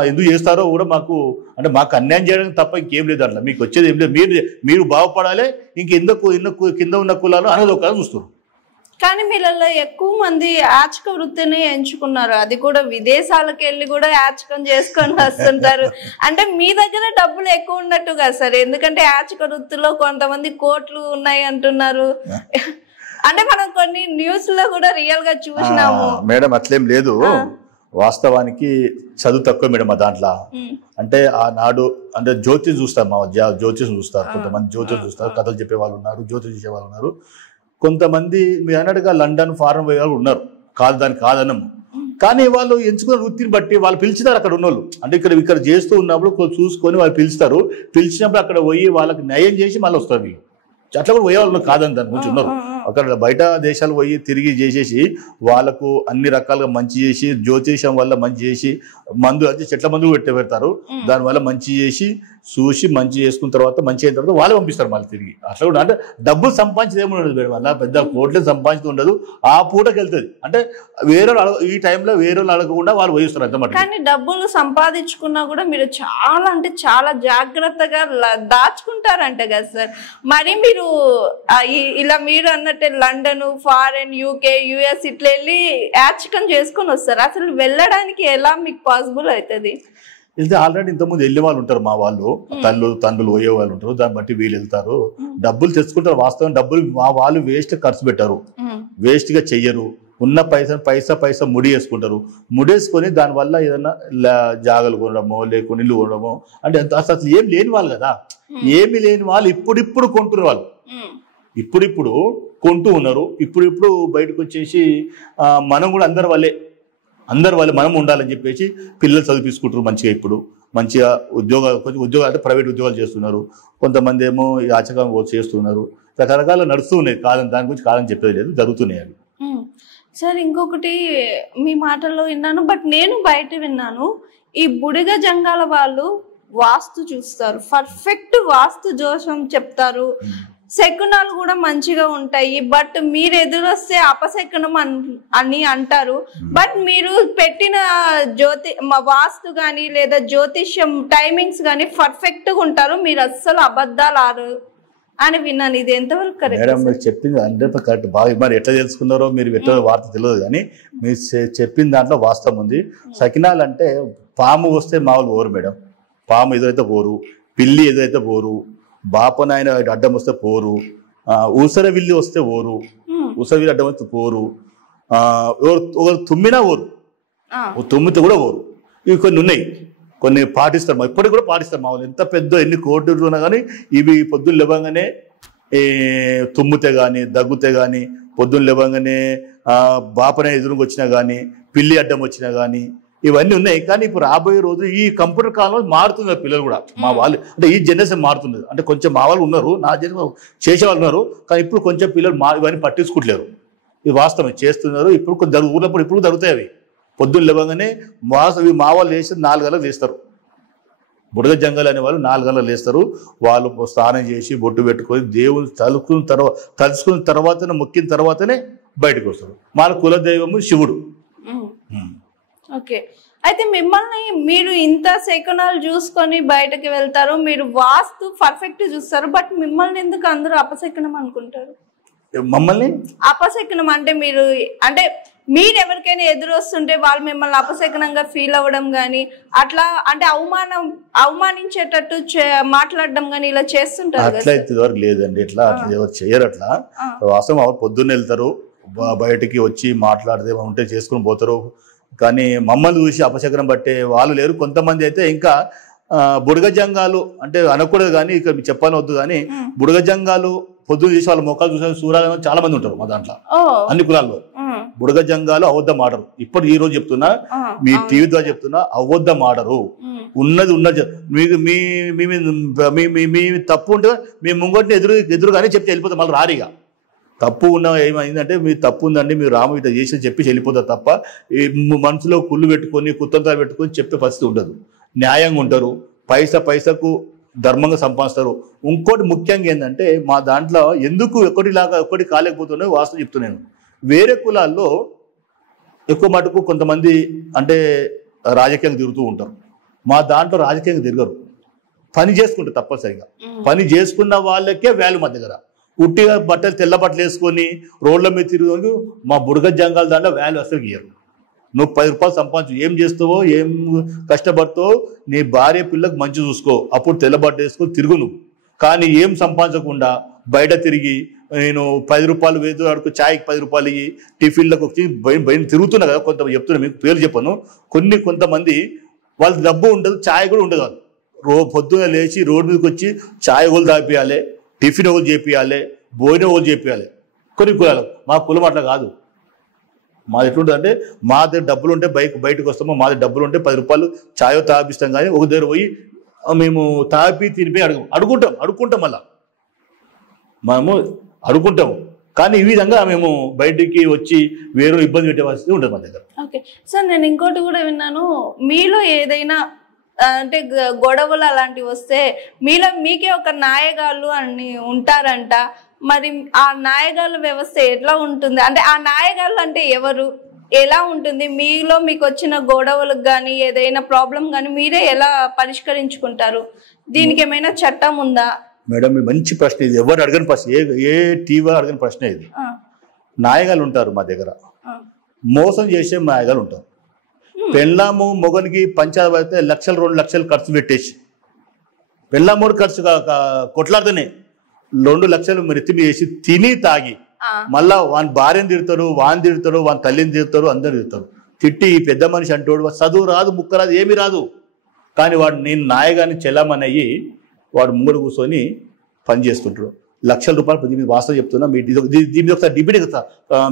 ఎందుకు చేస్తారో కూడా మాకు అంటే మాకు అన్యాయం చేయడానికి తప్ప ఇంకేం లేదు. అట్లా మీకు వచ్చేది ఏం లేదు. మీరు బాగుపడాలి, ఇంకెందుకు కింద ఉన్న కులాలు అనదొక్కలు చూస్తారు. కానీ వీళ్ళల్లో ఎక్కువ మంది యాచక వృత్తిని ఎంచుకున్నారు. అది కూడా విదేశాలకు వెళ్ళి కూడా యాచకం చేసుకొని వస్తుంటారు. అంటే మీ దగ్గర డబ్బులు ఎక్కువ ఉన్నట్టు కదా సార్, ఎందుకంటే యాచక వృత్తిలో కొంతమంది కోట్లు ఉన్నాయి అంటున్నారు. అంటే మనం కొన్ని న్యూస్ లో కూడా రియల్ గా చూసినాము. మేడం అట్లేం లేదు, వాస్తవానికి చదువు తక్కువ మేడం మా దాంట్లో. అంటే ఆనాడు అంటే జ్యోతిష్ చూస్తారు, మా జ్యోతిష్ చూస్తారు, కొంతమంది జ్యోతిష్ చూస్తారు, కథలు చెప్పే వాళ్ళు ఉన్నారు, జ్యోతిష్ చేసే వాళ్ళు ఉన్నారు. కొంతమంది మీరు అన్నట్టుగా లండన్ ఫారెన్ పోయే వాళ్ళు ఉన్నారు, దానికి కాదనం. కానీ వాళ్ళు ఎంచుకున్న వృత్తిని బట్టి వాళ్ళు పిలిచినారు అక్కడ ఉన్నోళ్ళు. అంటే ఇక్కడ చేస్తూ ఉన్నప్పుడు చూసుకొని వాళ్ళు పిలిచినప్పుడు అక్కడ పోయి వాళ్ళకి న్యాయం చేసి మళ్ళీ వస్తారు. వీళ్ళు అట్లా కూడా పోయే వాళ్ళు కాదని దాని గురించి ఉన్నారు. అక్కడ బయట దేశాలు పోయి తిరిగి చేసేసి వాళ్ళకు అన్ని రకాలుగా మంచి చేసి జ్యోతిషం వల్ల మంచి చేసి మందు అంటే చెట్ల మందు పెడతారు, దానివల్ల మంచి చేసి చూసి మంచి చేసుకున్న తర్వాత మంచి అయిన తర్వాత వాళ్ళు పంపిస్తారు మళ్ళీ తిరిగి. అట్లా కూడా అంటే డబ్బులు సంపాదించేది ఏమి ఉండదు మేడం, అలా పెద్ద కోట్లు సంపాదించి ఉండదు, ఆ పూటకి వెళ్తుంది. అంటే వేరే ఈ టైంలో వేరే అడగకుండా వాళ్ళు వహిస్తారు అంతమాట. కానీ డబ్బులు సంపాదించుకున్నా కూడా మీరు చాలా అంటే చాలా జాగ్రత్తగా దాచుకుంటారంట కదా సార్. మరి మీరు ఇలా మీరు అన్నట్టే లండన్, ఫారెన్, యూకే, యుఎస్ ఇట్లా వెళ్ళి యాచకం చేసుకొని వస్తారు. అసలు వెళ్ళడానికి ఎలా మీకు పాసిబుల్ అవుతుంది? వెళ్తే ఆల్రెడీ ఇంతకుముందు వెళ్ళే వాళ్ళు ఉంటారు, మా వాళ్ళు తండ్రులు పోయే వాళ్ళు ఉంటారు, దాన్ని బట్టి వీళ్ళు వెళ్తారు, డబ్బులు తెచ్చుకుంటారు. వాస్తవం డబ్బులు మా వాళ్ళు వేస్ట్ ఖర్చు పెట్టారు, వేస్ట్ గా చెయ్యరు, ఉన్న పైసా ముడి వేసుకుంటారు. ముడేసుకొని దానివల్ల ఏదైనా జాగలు కొనడమో లేకుండా ఇల్లు కొనడమో అంటే అసలు ఏం లేని వాళ్ళు కదా, ఏమి లేని వాళ్ళు ఇప్పుడిప్పుడు కొంటున్నారు. వాళ్ళు ఇప్పుడిప్పుడు కొంటూ ఉన్నారు. ఇప్పుడిప్పుడు బయటకు వచ్చేసి మనం కూడా అందరి వల్లే మనం ఉండాలని చెప్పేసి పిల్లలు చదివించుకుంటారు మంచిగా. ఇప్పుడు మంచిగా ఉద్యోగాలు అంటే ప్రైవేట్ ఉద్యోగాలు చేస్తున్నారు, కొంతమంది ఏమో యాచకం చేస్తున్నారు, రకరకాల నడుస్తూ ఉన్నాయి. దాని గురించి కాదని చెప్పేది లేదు, జరుగుతున్నాయి అవి. సార్ ఇంకొకటి మీ మాటల్లో విన్నాను, బట్ నేను బయట విన్నాను, ఈ బుడిగ జంగాల వాళ్ళు వాస్తు చూస్తారు, పర్ఫెక్ట్ వాస్తు జోషం చెప్తారు, శకునాలు కూడా మంచిగా ఉంటాయి, బట్ మీరు ఎదురొస్తే అపశకునం అని అంటారు. బట్ మీరు పెట్టిన వాస్తు గాని లేదా జ్యోతిష్యం టైమింగ్స్ గాని పర్ఫెక్ట్ గా ఉంటారు, మీరు అస్సలు అబద్ధాలు ఆరు అని విన్నాను. ఇది ఎంతవరకు కరెక్ట్? మేడం మీరు చెప్పింది 100% కరెక్ట్. బాగా మరి ఎట్లా తెలుసుకున్నారో మీరు ఎట్లా వార్త తెలియదు, కానీ మీరు చెప్పిన దాంట్లో వాస్తవం ఉంది. సకినాలు అంటే పాము వస్తే మామూలు ఓరు మేడం, పాము ఎదురైతే పోరు, పిల్లి ఎదురైతే పోరు, బాపనాయన అడ్డం వస్తే పోరు, ఊసరవిల్లి వస్తే ఓరు, ఊసరవిల్లి అడ్డం వస్తే పోరు, ఒకరు తుమ్మినా ఓరు, తుమ్మితే కూడా ఓరు. ఇవి కొన్ని ఉన్నాయి, కొన్ని పాటిస్తారు, ఇప్పటికి కూడా పాటిస్తారు. మామూలు ఎంత పెద్ద ఎన్ని కోట్లు ఉన్నా కానీ ఇవి పొద్దున్న లేవగానే తుమ్మితే కానీ దగ్గుతే కానీ, పొద్దున్న లేవగానే బాపన ఎదురుకు వచ్చినా కానీ, పిల్లి అడ్డం వచ్చినా కానీ ఇవన్నీ ఉన్నాయి. కానీ ఇప్పుడు రాబోయే రోజు ఈ కంప్యూటర్ కాలంలో మారుతున్నారు పిల్లలు కూడా. మా వాళ్ళు అంటే ఈ జనరేషన్ మారుతున్నది, అంటే కొంచెం మా వాళ్ళు ఉన్నారు, నా జనరేషన్ చేసేవాళ్ళు ఉన్నారు, కానీ ఇప్పుడు కొంచెం పిల్లలు ఇవన్నీ పట్టించుకోవట్లేరు. ఇది వాస్తవం చేస్తున్నారు. ఇప్పుడు ఊర్లప్పుడు ఇప్పుడు జరుగుతాయి అవి. పొద్దున్న లేవగానే మా వాళ్ళు లేచి 4 గంటలకు లేస్తారు. బుడగ జంగల్ అనే వాళ్ళు 4 గంటలకు లేస్తారు. వాళ్ళు స్నానం చేసి బొట్టు పెట్టుకొని దేవుని తలుచుకున్న తర్వాతనే మొక్కిన తర్వాతనే బయటకు వస్తారు. వాళ్ళ కులదైవము శివుడు. ఓకే, అయితే మిమ్మల్ని మీరు ఇంత శకునాలు చూసుకొని బయటకు వెళ్తారు, మీరు వాస్తు పర్ఫెక్ట్ చూస్తారు, బట్ మిమ్మల్ని ఎందుకు అందరూ అపశకునం అనుకుంటారు? మమ్మల్ని అపశకునం అంటే మీరు అంటే మీరు ఎవరికైనా ఎదురు వస్తుంటే వాళ్ళు మిమ్మల్ని అపశకునంగా ఫీల్ అవ్వడం కానీ అట్లా అంటే అవమానించేటట్టు మాట్లాడడం కానీ ఇలా చేస్తుంటారు. అట్లయితే వరకు లేదండి, ఇట్లా ఎవరు చేయరు. అట్లా వాస్తవం ఎవరు పొద్దున్న వెళ్తారు, బయటికి వచ్చి మాట్లాడితే ఉంటే చేసుకుని పోతారు. కానీ మమ్మల్ని చూసి అపశకునం పట్టే వాళ్ళు లేరు. కొంతమంది అయితే ఇంకా బుడగ జంగాలు అంటే అనకూడదు, కానీ ఇక్కడ మీకు చెప్పని వద్దు, కానీ బుడగ జంగాలు పొద్దున్న చేసి వాళ్ళ మొక్కలు చూసే సూర్యాలు చాలా మంది ఉంటారు మా దాంట్లో, అన్ని కులాల్లో. బుడగ జంగాలు అబద్ధం ఆడరు. ఇప్పుడు ఈ రోజు చెప్తున్నా, మీ టీవీ ద్వారా చెప్తున్నా, అబద్ధం ఆడరు. ఉన్నది మీ తప్పు ఉంటే మీ ముంగటిని ఎదురుగానే చెప్తే వెళ్ళిపోతాం, మళ్ళీ రారిగా. తప్పు ఉన్న ఏమైందంటే మీ తప్పు ఉందండి, మీరు రాము ఇట్లా చేసి చెప్పి వెళ్ళిపోతారు తప్ప మనసులో కుళ్ళు పెట్టుకొని కుతంత్రాలు పెట్టుకొని చెప్పే పరిస్థితి ఉండదు. న్యాయంగా ఉంటారు, పైసకు ధర్మంగా సంపాదిస్తారు. ఇంకోటి ముఖ్యంగా ఏంటంటే మా దాంట్లో ఎందుకు ఒకటి కాలేకపోతున్నాయో వాస్తవం చెప్తున్నాను. వేరే కులాల్లో ఎక్కువ మటుకు కొంతమంది అంటే రాజకీయంగా తిరుగుతూ ఉంటారు, మా దాంట్లో రాజకీయంగా తిరగరు, పని చేసుకుంటారు. తప్పనిసరిగా పని చేసుకున్న వాళ్ళకే వాల్యూ మా దగ్గర. ఉట్టిగా తెల్ల బట్టలు వేసుకొని రోడ్ల మీద తిరిగి మా బుడగ జంగాల దాంట్లో వాల్యూ అసలు ఇయ్యరు. నువ్వు 10 రూపాయలు సంపాదించు, ఏం చేస్తావో ఏం కష్టపడతావో నీ భార్య పిల్లకు మంచి చూసుకో, అప్పుడు తెల్ల బట్ట వేసుకొని తిరుగు నువ్వు. కానీ ఏం సంపాదించకుండా బయట తిరిగి నేను 10 రూపాయలు వేదు అడుగు, ఛాయ్కి 10 రూపాయలు ఇవి, టిఫిన్లకు వచ్చి బయట తిరుగుతున్నా కదా. చెప్తున్నా మీకు పేరు చెప్పను. కొంతమంది వాళ్ళ డబ్బు ఉండదు, ఛాయ్ కూడా ఉండదు. వాళ్ళు పొద్దున్న లేచి రోడ్డు మీదకి వచ్చి ఛాయ్ ఓళ్ళు తాపియాలి, టిఫిన్ ఓళ్ళు చేపియాలి, భోజనం ఓళ్ళు చేపియాలి. కొన్ని కులాలు, మా కులం అట్లా కాదు. మాది ఎట్లుంటుంది అంటే మా దగ్గర డబ్బులు ఉంటే బయటకు వస్తామో, మా దగ్గర డబ్బులు ఉంటే 10 రూపాయలు ఛాయో తాపిస్తాం. కానీ ఒక దగ్గర పోయి మేము తాపి తినిపోయి అడుగుంటాం. మళ్ళా మనము అడుగుంటాము, కానీ ఈ విధంగా మేము బయటికి వచ్చి వేరే ఇబ్బంది పెట్టే పరిస్థితి ఉంటుంది మా దగ్గర. ఓకే సార్, నేను ఇంకోటి కూడా విన్నాను, మీలో ఏదైనా అంటే గొడవలు అలాంటివి వస్తే మీకే ఒక నాయగాళ్ళు అని ఉంటారంట. మరి ఆ నాయగాళ్ళ వ్యవస్థ ఎట్లా ఉంటుంది? అంటే ఆ నాయగాళ్ళు అంటే ఎవరు, ఎలా ఉంటుంది? మీకు వచ్చిన గొడవలకు కానీ ఏదైనా ప్రాబ్లం కానీ మీరే ఎలా పరిష్కరించుకుంటారు? దీనికి ఏమైనా చట్టం ఉందా? మేడం, మంచి ప్రశ్న ఇది. ఎవరు అడగని ప్రశ్న, ఏ టీవీ అడగని ప్రశ్న ఇది. నాయగాలు ఉంటారు మా దగ్గర, మోసం చేసే నాయగాలు ఉంటారు. పెళ్ళాము మొగనికి పంచాయతీ అయితే 1,00,000 2,00,000 ఖర్చు పెట్టేసి పెళ్ళామూడు ఖర్చు కొట్లాడితేనే 2,00,000 మెత్తి వేసి తిని తాగి మళ్ళా వాని భార్యను తిడతారు, వాని తిడతారు, వాని తల్లిని తిడతారు, అందరు తిడతారు. తిట్టి పెద్ద మనిషి అంటోడు చదువు రాదు, ముక్క రాదు, ఏమీ రాదు. కానీ వాడు నేను నాయగాన్ని చెల్లమనయ్యి వాడు ముంగడు కూర్చొని పని చేస్తుంటాడు. ₹1,00,000 దీని మీద వాస్తవం చెప్తున్నా. మీ దీని మీద ఒకసారి డిబేట్ కదా,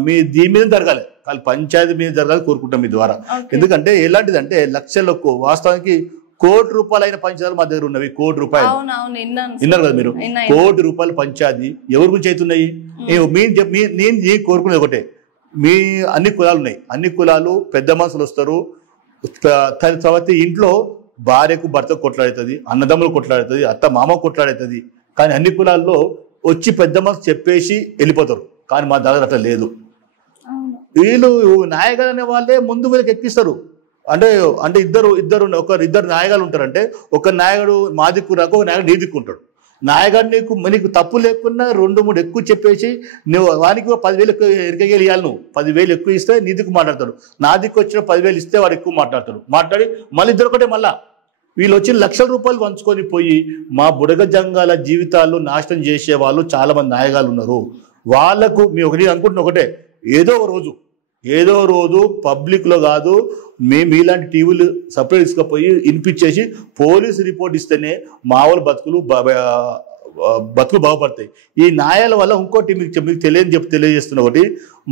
మీ దీని మీద జరగాలి, కానీ పంచాయతీ మీద జరగాలి కోరుకుంటాం మీ ద్వారా. ఎందుకంటే ఎలాంటిదంటే లక్షలకు వాస్తవానికి ₹1,00,00,000 అయిన పంచాయతీలు మా దగ్గర ఉన్నవి. ₹1,00,00,000 విన్నారు కదా మీరు, ₹1,00,00,000 పంచాయతీ ఎవరి గురించి అవుతున్నాయి? నేను కోరుకునేది ఒకటే, మీ అన్ని కులాలు ఉన్నాయి, అన్ని కులాలు పెద్ద మనుషులు వస్తారు. తర్వాత ఇంట్లో భార్యకు భర్త కొట్లాడుతుంది, అన్నదమ్ములు కొట్లాడుతుంది, అత్త మామ కొట్లాడుతుంది. కానీ అన్ని కులాల్లో వచ్చి పెద్ద మనసు చెప్పేసి వెళ్ళిపోతారు. కానీ మా దగ్గర అట్లా లేదు. వీళ్ళు నాయకులు అనే వాళ్ళే ముందు వీళ్ళకి ఎక్కిస్తారు. అంటే ఇద్దరు నాయకులు ఉంటారంటే ఒక నాయకుడు మా దిక్కు రాక ఒక నాయకుడు నీ దిక్కుంటాడు. నాయకుడు నీకు తప్పు లేకున్నా 2-3 ఎక్కువ చెప్పేసి నువ్వు వానికి 10,000 ఎక్కువ ఎరికగేలు ఇవ్వాలి. నువ్వు 10,000 ఎక్కువ ఇస్తే నీ దిక్కు మాట్లాడతాడు, నా దిక్కు వచ్చిన 10,000 ఇస్తే వాడు ఎక్కువ మాట్లాడి మళ్ళీ ఇద్దరు ఒకటే. మళ్ళా వీళ్ళు వచ్చి ₹1,00,000 పంచుకొని పోయి మా బుడగ జంగాల జీవితాలు నాశనం చేసే వాళ్ళు చాలా మంది నాయకులు ఉన్నారు. వాళ్ళకు నేను అనుకుంటున్న ఒకటే, ఏదో రోజు పబ్లిక్ లో కాదు, మేము ఇలాంటి టీవీలు సపరేట్ తీసుకుపోయి వినిపించేసి పోలీసు రిపోర్ట్ ఇస్తేనే మా వాళ్ళ బతుకులు బాగుపడతాయి. ఈ న్యాయాల వల్ల ఇంకోటి మీకు తెలియజేస్తున్న ఒకటి,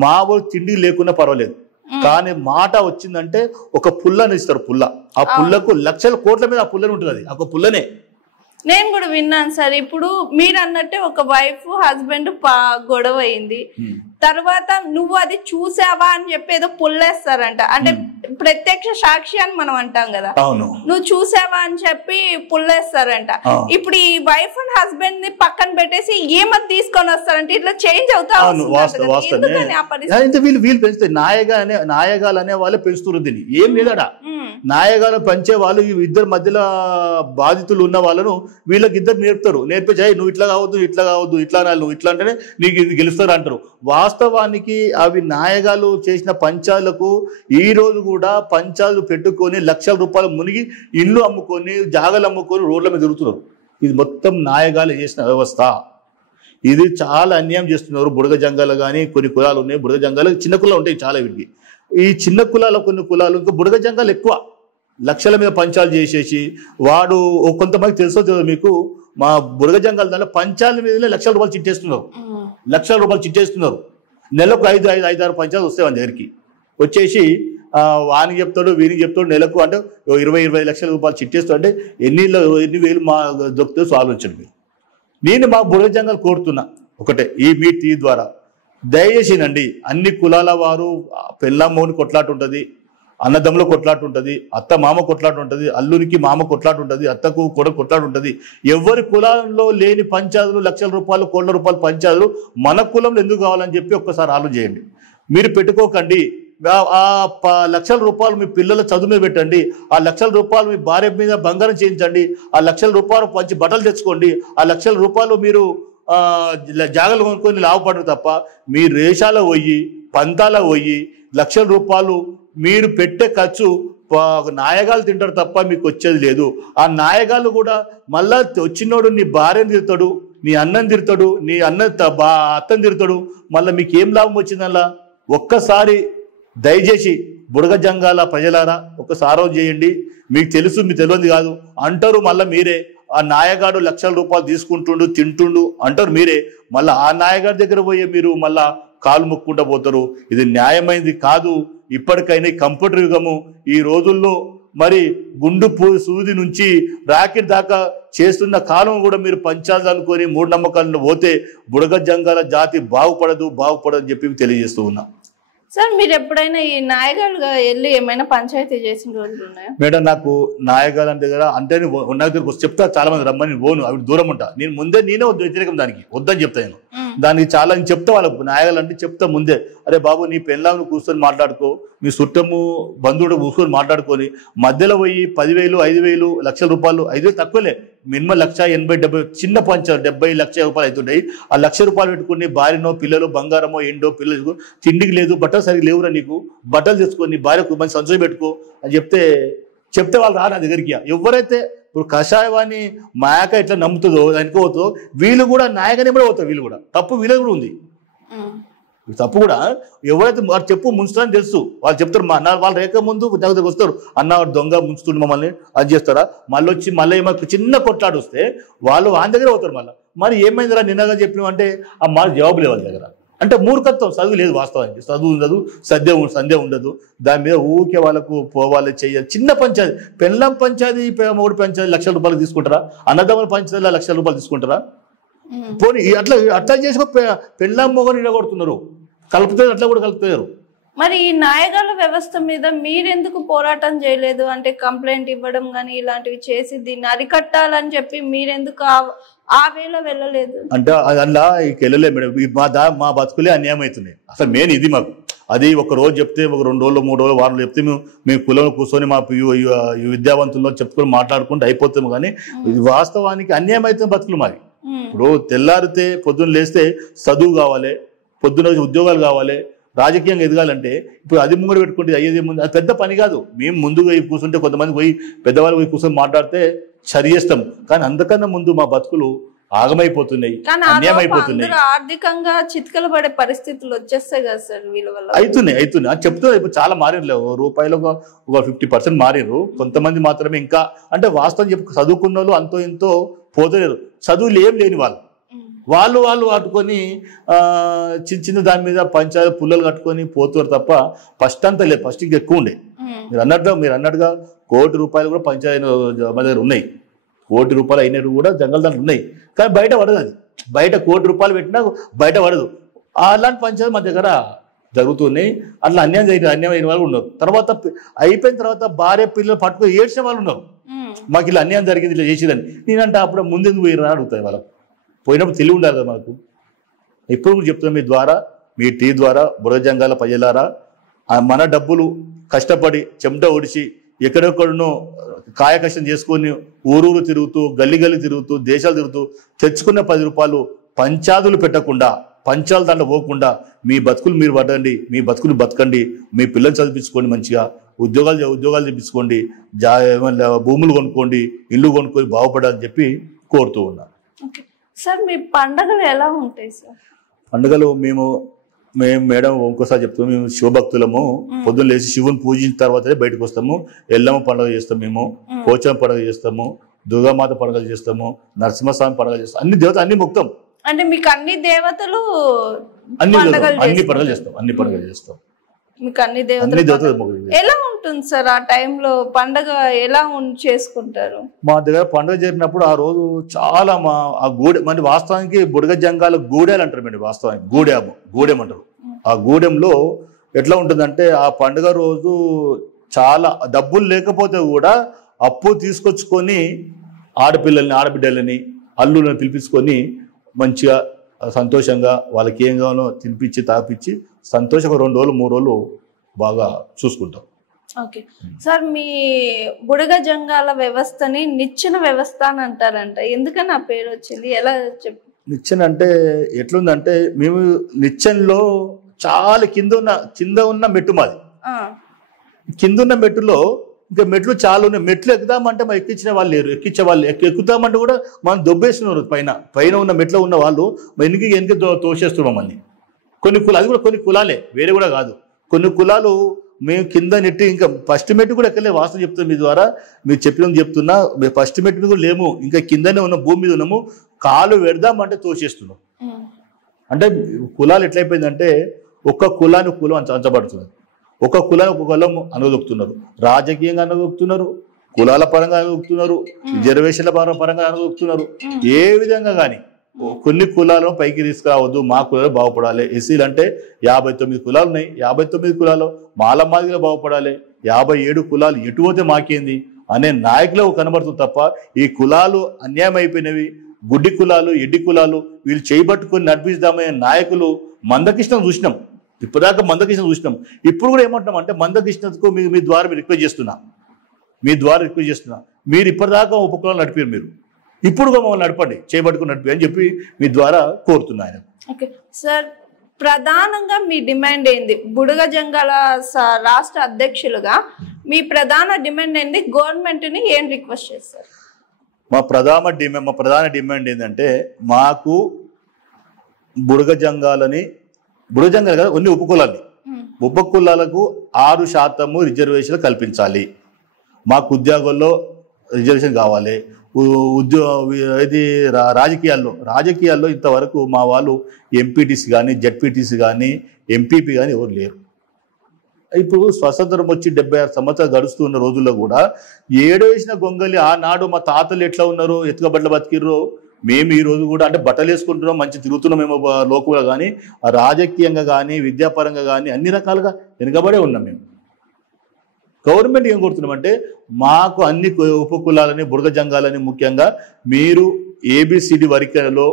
మా వాళ్ళు తిండి లేకున్నా పర్వాలేదు, కానీ మాట వచ్చిందంటే ఒక పుల్లని ఇస్తారు. ఆ పుల్లకు లక్షల కోట్ల మీద ఆ పుల్లని ఉంటుంది. ఒక పుల్లనే నేను కూడా విన్నాను సార్. ఇప్పుడు మీరు అన్నట్టే ఒక వైఫ్ హస్బెండ్ గొడవ అయింది, తర్వాత నువ్వు అది చూసావా అని చెప్పి ఏదో పుల్లేస్తారంట. అంటే ప్రత్యక్ష సాక్షి అని మనం అంటాం కదా, నువ్వు చూసావా అని చెప్పి పుల్లేస్తారంట. ఇప్పుడు ఈ వైఫ్ అండ్ హస్బెండ్ ని పక్కన పెట్టేసి ఏమని తీసుకొని వస్తారంటే ఇట్లా చేంజ్ అవుతా. వీళ్ళు పెంచుతాయి, నాయగాలు అనే వాళ్ళే పెంచుతున్నారు దీన్ని. ఏం లేదడా, నాయగాలు పెంచే వాళ్ళు ఇద్దరు మధ్యలో బాధితులు ఉన్న వాళ్ళను వీళ్ళకి ఇద్దరు నేర్పించాయి. నువ్వు ఇట్లా కావద్దు, ఇట్లా నువ్వు ఇట్లా అంటేనే నీకు ఇది గెలుస్తారు అంటారు. వాస్తవానికి అవి నాయగాలు చేసిన పంచాలకు ఈ రోజు కూడా పంచాలు పెట్టుకొని ₹1,00,000 మునిగి ఇల్లు అమ్ముకొని జాగలు అమ్ముకొని రోడ్ల మీద తిరుగుతున్నారు. ఇది మొత్తం నాయగాలు చేసిన వ్యవస్థ. ఇది చాలా అన్యాయం చేస్తున్నారు. బుడగ జంగాలు కానీ కొన్ని కులాలు ఉన్నాయి, బుడగ జంగాలు చిన్న కులాలు ఉంటాయి చాలా. వీటికి ఈ చిన్న కులాల కొన్ని కులాలు ఇంకా బుడగ జంగాలు ఎక్కువ, లక్షల మీద పంచాలు చేసేసి వాడు కొంతమంది తెలుసో మీకు, మా బుడగ జంగాల దాంట్లో పంచాల మీదనే ₹1,00,000 చిట్టేస్తున్నారు. ₹1,00,000 చిట్టేస్తున్నారు. నెలకు 5-6 పంచాలు వస్తాయి మన దగ్గరికి. వచ్చేసి వానికి చెప్తాడు, వీనికి చెప్తాడు, నెలకు అంటే 20-25 లక్షల రూపాయలు చిట్టేస్తూ అంటే ఎన్ని వేలు మా దొరికితే ఆలోచించండి. నేను మా బుడగ జంగాలు కోరుతున్నా ఒకటే, ఈ మీ టీ ద్వారా దయచేసినండి, అన్ని కులాల వారు పెళ్ళమ్మోని కొట్లాట ఉంటుంది, అన్నదమ్ముల కొట్లాట ఉంటుంది, అత్త మామ కొట్లాట ఉంటుంది, అల్లునికి మామ కొట్లాట ఉంటుంది, అత్తకు కూడా కొట్లాట ఉంటుంది. ఎవరి కులంలో లేని పంచాయతీలు ₹1,00,000 ₹1,00,000 పంచాయతీలు మన కులంలో ఎందుకు కావాలని చెప్పి ఒక్కసారి ఆలోచన చేయండి. మీరు పెట్టుకోకండి. ఆ ₹1,00,000 మీ పిల్లల చదువు మీద పెట్టండి. ఆ ₹1,00,000 మీ భార్య మీద బంగారం చేయించండి. ఆ ₹1,00,000 పంచి బట్టలు తెచ్చుకోండి. ఆ ₹1,00,000 మీరు జాగలు కొనుక్కొని లాభపడరు తప్ప మీ రేషాల పోయి పంతాల పోయి ₹1,00,000 మీరు పెట్టే ఖర్చు నాయగాలు తింటారు తప్ప మీకు వచ్చేది లేదు. ఆ నాయగాలు కూడా మళ్ళా వచ్చినోడు నీ భార్యను తిడతాడు, నీ అన్నని తిడతాడు, నీ అత్తని తిడతాడు. మళ్ళీ మీకు ఏం లాభం వచ్చిందల్లా? ఒక్కసారి దయచేసి బుడగ జంగాల ప్రజలారా ఒకసారి చేయండి. మీకు తెలుసు, మీకు తెలియదు కాదు అంటారు. మళ్ళీ మీరే ఆ నాయగాడు ₹1,00,000 తీసుకుంటుండు, తింటుండు అంటారు మీరే. మళ్ళీ ఆ నాయగాడి దగ్గర పోయే మీరు మళ్ళా కాలు మొక్కుంటా పోతారు. ఇది న్యాయమైనది కాదు. ఇప్పటికైనా కంప్యూటర్ యుగము, ఈ రోజుల్లో మరి గుండు సూది నుంచి రాకెట్ దాకా చేస్తున్న కాలం కూడా మీరు పంచాలు అనుకొని మూఢనమ్మకాలను పోతే బుడగ జంగాల జాతి బాగుపడదు అని చెప్పి తెలియజేస్తూ ఉన్నా. సార్ మీరు ఎప్పుడైనా ఈ నాయగాలుగా వెళ్ళి ఏమైనా పంచాయతీ చేసిన రోజులు ఉన్నాయా? మేడం నాకు నాయగాల దగ్గర అంటే ఉన్న దగ్గరకు చెప్తా చాలా మంది రమ్మని పోను, అవి దూరం ఉంటా. నేనే వ్యతిరేకం దానికి వద్దని చెప్తా. నేను దానికి చాలా చెప్తా వాళ్ళకు నాయగాలు అంటే చెప్తా ముందే, అరే బాబు నీ పెళ్ళాలను కూర్చొని మాట్లాడుకో, మీ చుట్టము బంధువుడు కూర్చొని మాట్లాడుకొని మధ్యలో పోయి 10,000 5,000 లక్షల రూపాయలు 5,000 తక్కువలే, మినిమం 1,80,000 చిన్న పంచాలు 70 లక్షల రూపాయలు అవుతుంటాయి. ఆ 1,00,000 రూపాయలు పెట్టుకుని భార్యనో పిల్లలు బంగారమో ఎండో పిల్లలు తిండికి లేదు బట్టలు సరిగ్గా లేవురా నీకు, బట్టలు తెచ్చుకొని భార్యకు మంచి సంతోషం పెట్టుకో అని చెప్తే వాళ్ళు రా నా దగ్గరికి. ఎవరైతే ఇప్పుడు కషాయవాణి మాయక ఎట్లా నమ్ముతుందో దానికి పోతుందో వీళ్ళు కూడా నాయకనే కూడా పోతారు. వీళ్ళు కూడా తప్పు వీళ్ళది కూడా ఉంది. తప్పు కూడా ఎవరైతే వారు చెప్పు ముంచుతారని తెలుసు, వాళ్ళు చెప్తారు. వాళ్ళు రేఖ ముందు దగ్గరకు వస్తారు, అన్న దొంగ ముంచుతుండే మమ్మల్ని అది చేస్తారా, మళ్ళీ ఏమైనా చిన్న కొట్లాడు వస్తే వాళ్ళు వాళ్ళ దగ్గర పోతారు. మరి ఏమైందిరా నిన్నగా చెప్పినాం అంటే ఆ మాట జవాబు లేదు వాళ్ళ దగ్గర. అంటే మూర్ఖత్వం, చదువు లేదు వాస్తవానికి, చదువు ఉండదు, సందేహం ఉండదు. దాని మీద ఊరికే వాళ్ళకు పోవాలి చెయ్యాలి. చిన్న పంచాయతీ, పెళ్ళం పంచాయతీ మొగుడు పంచాయతీ 1,00,000 రూపాయలు తీసుకుంటారా, అన్నదమ్ముల పంచాయతీలో 1,00,000 రూపాయలు తీసుకుంటారా? పోనీ అట్లా చేసి పెళ్ళం మొగని ఇడగొడుతున్నారు, కలుపుతారు, అట్లా కూడా కలుపుతారు. మరి ఈ నాయకుల వ్యవస్థ మీద మీరెందుకు పోరాటం చేయలేదు? అంటే కంప్లైంట్ ఇవ్వడం కానీ ఇలాంటివి చేసి దీన్ని అరికట్టాలని చెప్పి మీరెందుకు ఆ వేలో వెళ్ళలేదు? అంటే అలా వెళ్ళలే మేడం. మా బతుకులే అన్యాయం అవుతున్నాయి. అసలు మెయిన్ ఇది మాకు. అది ఒక రోజు చెప్తే, ఒక 2 రోజులు 3 రోజులు వారంలో చెప్తే మేము కులంలో కూర్చొని మా విద్యావంతుల్లో చెప్పుకొని మాట్లాడుకుంటూ అయిపోతాము. కానీ వాస్తవానికి అన్యాయం అవుతుంది బతుకులు మాది. ఇప్పుడు తెల్లారితే పొద్దున్న లేస్తే చదువు కావాలి, పొద్దున్న ఉద్యోగాలు కావాలి, రాజకీయంగా ఎదగాలంటే ఇప్పుడు అది ముంగడు పెట్టుకుంటే అయ్యేది ముందు. అది పెద్ద పని కాదు. మేము ముందుగా కూర్చుంటే కొంతమంది పోయి పెద్దవాళ్ళు పోయి కూర్చొని మాట్లాడితే సరిచేస్తాం. కానీ అంతకన్నా ముందు మా బతుకులు ఆగమైపోతున్నాయి, అన్యాయమైపోతున్నాయి. ఆర్థికంగా చిత్కలు పడే పరిస్థితులు వచ్చేస్తాయి కదా సార్ వీళ్ళ వల్ల. అవుతున్నాయి అది చెప్తున్నారు. ఇప్పుడు చాలా మారిర్రు, రూపాయలు ఒక 50% మారిర్రు. కొంతమంది మాత్రమే ఇంకా అంటే వాస్తవం చెప్పు చదువుకున్న వాళ్ళు అంతో ఇంతో పోతలేరు. చదువులు ఏం లేని వాళ్ళు కట్టుకొని చిన్న దాని మీద పంచాయతీ పుల్లలు కట్టుకొని పోతారు తప్ప ఫస్ట్ అంతా లేదు. ఫస్ట్ ఇంకా ఎక్కువ ఉండే. మీరు అన్నట్టుగా 1 కోటి రూపాయలు కూడా పంచాయతీ మా దగ్గర ఉన్నాయి. 1 కోటి రూపాయలు అయినట్టు కూడా జంగల్ దాంట్లో ఉన్నాయి. కానీ బయట పడదు. అది బయట 1 కోటి రూపాయలు పెట్టినా బయట పడదు. అలాంటి పంచాయతీ మా దగ్గర జరుగుతున్నాయి. అట్లా అన్యాయం అయిన వాళ్ళు ఉన్నారు. తర్వాత అయిపోయిన తర్వాత భార్య పిల్లలు పట్టుకొని ఏడ్చిన వాళ్ళు ఉన్నారు. మాకు ఇలా అన్యాయం జరిగింది, ఇట్లా చేసేదని. నేనంటే అప్పుడు ముందెందుకు పోయినా అడుగుతాయి. వాళ్ళకు పోయినప్పుడు తెలివి ఉండాలి కదా మనకు. ఇప్పుడు కూడా చెప్తున్నాం, మీ ద్వారా, మీ టీ ద్వారా బుడగ జంగాల ప్రజలారా, మన డబ్బులు కష్టపడి చెమట ఒడిచి ఎక్కడెక్కడనో కాయకష్టం చేసుకొని ఊరూరు తిరుగుతూ, గల్లి తిరుగుతూ, దేశాలు తిరుగుతూ తెచ్చుకున్న 10 రూపాయలు పంచాదులు పెట్టకుండా, పంచాల దాంట్లో పోకుండా మీ బతుకులు మీరు పడండి, మీ బతుకులు బతకండి, మీ పిల్లలు చదివించుకోండి, మంచిగా ఉద్యోగాలు తెప్పించుకోండి, భూములు కొనుక్కోండి, ఇల్లు కొనుక్కొని బాగుపడాలని చెప్పి కోరుతూ ఉన్నా. సార్ మీ పండుగలు ఎలా ఉంటాయి సార్? పండుగలు మేము మేడం ఇంకోసారి చెప్తాము, మేము శివభక్తులము. పొద్దున్న లేచి శివుని పూజించిన తర్వాతనే బయటకు వస్తాము. ఎల్లమ్మ పండుగ చేస్తాము, మేము పోచమ్మ పండుగ చేస్తాము, దుర్గామాత పండుగలు చేస్తాము, నరసింహస్వామి పండుగ చేస్తాం. అన్ని దేవతలు అన్ని ముక్తం. అంటే మీకు అన్ని దేవతలు అన్ని పండుగలు చేస్తాం. మీకు అన్ని దేవతలు ఎలా ఉంటుంది సార్? ఆ టైంలో పండగ ఎలా చేసుకుంటారు? మా దగ్గర పండుగ జరిగినప్పుడు ఆ రోజు చాలా ఆ గూడెం అంటే వాస్తవానికి బుడగ జంగాల గూడెలు అంటారు మేడం. వాస్తవానికి గూడెం అంటారు. ఆ గూడెంలో ఎట్లా ఉంటుందంటే ఆ పండుగ రోజు చాలా డబ్బులు లేకపోతే కూడా అప్పు తీసుకొచ్చుకొని ఆడబిడ్డలని అల్లులను పిలిపించుకొని మంచిగా సంతోషంగా వాళ్ళకి ఏం కావాలో తినిపించి తాపించి సంతోషంగా 2 రోజులు 3 రోజులు బాగా చూసుకుంటాం. ఓకే సార్, మీ బుడగ జంగాల వ్యవస్థని నిచ్చెన వ్యవస్థ అని అంటారంట. ఎందుకని ఆ పేరు వచ్చింది? ఎలా నిచ్చెన అంటే ఎట్లుందంటే, మేము నిచ్చెనలో చాలా కింద ఉన్న మెట్టు మాది. కింద ఉన్న మెట్టులో ఇంకా మెట్లు చాలా ఉన్నాయి. మెట్లు ఎక్కుదామంటే మనం ఎక్కించిన వాళ్ళు లేరు, ఎక్కుతామంటే కూడా మనం దొబ్బేస్తున్నారు. పైన ఉన్న మెట్లో ఉన్న వాళ్ళు వెనక్కి తోసేస్తున్నారు మమ్మల్ని. అది కూడా కొన్ని కులాలే, వేరే కూడా కాదు. కొన్ని కులాలు మేము కింద నెట్టి ఇంకా ఫస్ట్ మెట్టు కూడా ఎక్కలే. వాస్తవం చెప్తాం మీ ద్వారా, మీరు చెప్తున్నా ఫస్ట్ మెట్టు మీద కూడా లేము, ఇంకా కిందనే ఉన్న భూమి మీద ఉన్నాము. కాలు పెడదామంటే తోసేస్తున్నాం. అంటే కులాలు ఎట్లయిపోయిందంటే ఒక్క కులం అంచబడుతుంది. ఒక కులం అనగదొక్కుతున్నారు, రాజకీయంగా అనగదొక్కుతున్నారు, కులాల పరంగా అనగదొక్కుతున్నారు, రిజర్వేషన్ల పరంగా అనగదొక్కుతున్నారు. ఏ విధంగా కానీ కొన్ని కులాలను పైకి తీసుకురావద్దు, మా కులాలు బాగుపడాలి. ఎస్సీలు అంటే 59 కులాలు ఉన్నాయి, 59 కులాలు మాలమాదిగా బాగుపడాలి, 57 కులాలు ఎటు పోతే మాకేంది అనే నాయకులు కనబడుతుంది తప్ప ఈ కులాలు అన్యాయం అయిపోయినవి, గుడ్డి కులాలు, ఎడ్డి కులాలు వీళ్ళు చేయబట్టుకొని నడిపిస్తామనే నాయకులు మందకృష్ణ చూసినాం. ఇప్పటిదాకా మందకృష్ణ చూసినాం. ఇప్పుడు కూడా ఏమంటున్నాం అంటే మందకృష్ణకు మీ ద్వారా రిక్వెస్ట్ చేస్తున్నా, మీరు ఇప్పటిదాకా ఉపకులాలు నడిపారు, మీరు ఇప్పుడు మమ్మల్ని నడపండి, చేయబట్టుకుని నడిపి అని చెప్పి మీ ద్వారా కోరుతున్నా ఆయన. ఓకే సార్, ప్రధానంగా మీ డిమాండ్ ఏంది? బుడగ జంగాల రాష్ట్ర అధ్యక్షులుగా మీ ప్రధాన డిమాండ్ ఏంది? గవర్నమెంట్ని ఏం రిక్వెస్ట్ చేస్తారు? మా ప్రధాన డిమాండ్ ఏంటంటే మాకు బుడగ జంగాలు కదా కొన్ని ఉపకులాలకు 6% రిజర్వేషన్ కల్పించాలి. మాకు ఉద్యోగాల్లో రిజర్వేషన్ కావాలి. ఇది రాజకీయాల్లో ఇంతవరకు మా వాళ్ళు ఎంపీటీసీ కానీ, జెడ్పీటీసీ కానీ, ఎంపీపీ కానీ ఎవరు లేరు. ఇప్పుడు స్వతంత్రం వచ్చి 76 సంవత్సరాలు గడుస్తున్న రోజుల్లో కూడా ఏడవేసిన గొంగలి ఆనాడు మా తాతలు ఎట్లా ఉన్నారో ఎత్తుకబడ్ల బతికిర్రో మేము ఈ రోజు కూడా అంటే బట్టలు వేసుకుంటున్నాం, మంచి తిరుగుతున్నాం మేము లోకంలో, కానీ రాజకీయంగా కానీ విద్యాపరంగా కానీ అన్ని రకాలుగా వెనుకబడే ఉన్నాం. మేము గవర్నమెంట్ ఏం కోరుతున్నామంటే మాకు అన్ని ఉపకులాలని బుడగ జంగాలని ముఖ్యంగా మీరు ఏబిసిడి వర్గంలో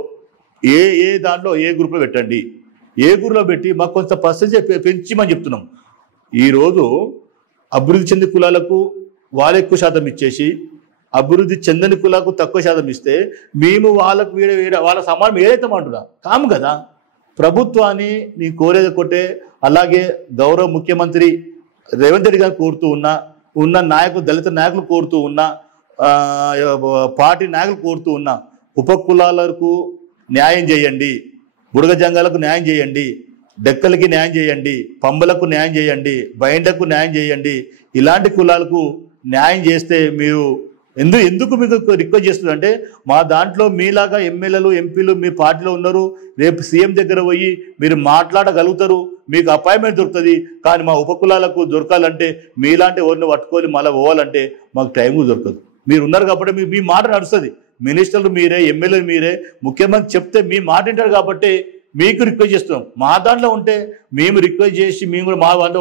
ఏ దాంట్లో ఏ గ్రూప్లో పెట్టండి, ఏ గ్రూప్లో పెట్టి మాకు కొంత పర్సెంటేజ్ పెంచమని చెప్తున్నాం. ఈరోజు అభివృద్ధి చెందిన కులాలకు వాళ్ళు ఎక్కువ శాతం ఇచ్చేసి అభివృద్ధి చెందని కులాలకు తక్కువ శాతం ఇస్తే మేము వాళ్ళకు వాళ్ళ సమానం ఏదైతామంటున్నా కాము కదా. ప్రభుత్వాన్ని నీ కోరేది కొట్టే, అలాగే గౌరవ ముఖ్యమంత్రి రేవంత్ రెడ్డి గారు కోరుతూ ఉన్న నాయకులు, దళిత నాయకులు కోరుతూ ఉన్నా, పార్టీ నాయకులు కోరుతూ ఉన్నా, ఉపకులాలకు న్యాయం చేయండి, బుడగ జంగాలకు న్యాయం చేయండి, డెక్కలకి న్యాయం చేయండి, పంబలకు న్యాయం చేయండి, బైండకు న్యాయం చేయండి. ఇలాంటి కులాలకు న్యాయం చేస్తే మీరు ఎందుకు మీకు రిక్వెస్ట్ చేస్తున్నారంటే మా దాంట్లో మీలాగా ఎమ్మెల్యేలు ఎంపీలు మీ పార్టీలో ఉన్నారు, రేపు సీఎం దగ్గర పోయి మీరు మాట్లాడగలుగుతారు, మీకు అపాయింట్మెంట్ దొరుకుతుంది. కానీ మా ఉపకులాలకు దొరకాలంటే మీలాంటి ఎవరిని పట్టుకొని మళ్ళీ పోవాలంటే మాకు టైం దొరకదు. మీరు ఉన్నారు కాబట్టి మీ మాట నడుస్తుంది. మినిస్టర్లు మీరే, ఎమ్మెల్యేలు మీరే, ముఖ్యమంత్రి చెప్తే మీ మాట వింటారు కాబట్టి మీకు రిక్వెస్ట్ చేస్తున్నాం. మా దాంట్లో ఉంటే మేము రిక్వెస్ట్ చేసి మేము కూడా మా దాంట్లో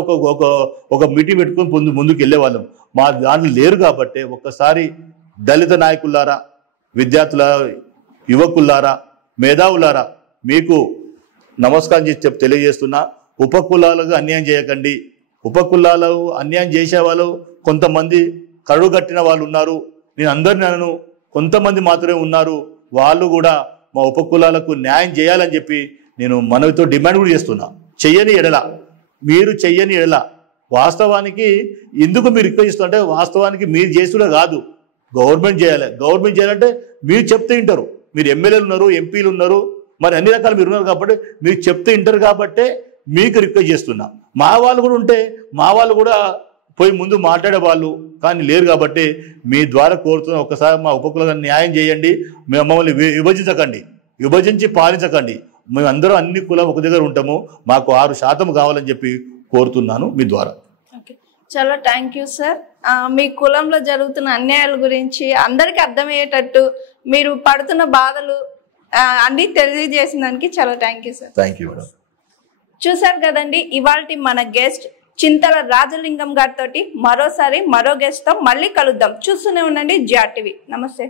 ఒక మీటింగ్ పెట్టుకొని ముందుకు వెళ్ళేవాళ్ళం. మా దాంట్లో లేరు కాబట్టి ఒక్కసారి దళిత నాయకులారా, విద్యార్థుల యువకులారా, మేధావులారా మీకు నమస్కారం చేసి తెలియజేస్తున్నా. ఉపకులాలకు అన్యాయం చేయకండి. ఉపకులాలకు అన్యాయం చేసే వాళ్ళు కొంతమంది కరుడుగట్టిన వాళ్ళు ఉన్నారు. నేను అందరిని అనను, కొంతమంది మాత్రమే ఉన్నారు. వాళ్ళు కూడా మా ఉపకులాలకు న్యాయం చేయాలని చెప్పి నేను మనవితో డిమాండ్ కూడా చేస్తున్నా. చెయ్యని ఎడల వాస్తవానికి ఎందుకు మీరు రిక్వెస్ట్ చేస్తున్నా అంటే వాస్తవానికి మీరు చేసుడే కాదు, గవర్నమెంట్ చేయాలి. గవర్నమెంట్ చేయాలంటే మీరు చెప్తే వింటారు. మీరు ఎమ్మెల్యేలు ఉన్నారు, ఎంపీలు ఉన్నారు, మరి అన్ని రకాలు మీరు ఉన్నారు కాబట్టి మీరు చెప్తే వింటారు కాబట్టే మీకు రిక్వెస్ట్ చేస్తున్నా. మా వాళ్ళు కూడా ఉంటే మా వాళ్ళు కూడా పోయి ముందు మాట్లాడే వాళ్ళు కానీ లేరు కాబట్టి మీ ద్వారా కోరుతున్నా. ఒకసారి మా ఉపకులాలకు న్యాయం చేయండి. మేము మమ్మల్ని విభజించి పాలించకండి. మేమందరం అన్ని కులం ఒక దగ్గర ఉంటాము. మాకు 6% కావాలని చెప్పి కోరుతున్నాను మీ ద్వారా. చాలా థ్యాంక్ యూ సార్. మీ కులంలో జరుగుతున్న అన్యాయాల గురించి అందరికీ అర్థమయ్యేటట్టు మీరు పడుతున్న బాధలు అన్ని తెలియజేసిన దానికి చాలా thank you sir. Thank you madam. చూసారు కదండి, ఇవాల్టి మన గెస్ట్ చింతల రాజలింగం గారితో మరో గెస్ట్ తో మళ్ళీ కలుద్దాం. చూస్తూనే ఉండండి జిఆర్ టీవీ. నమస్తే.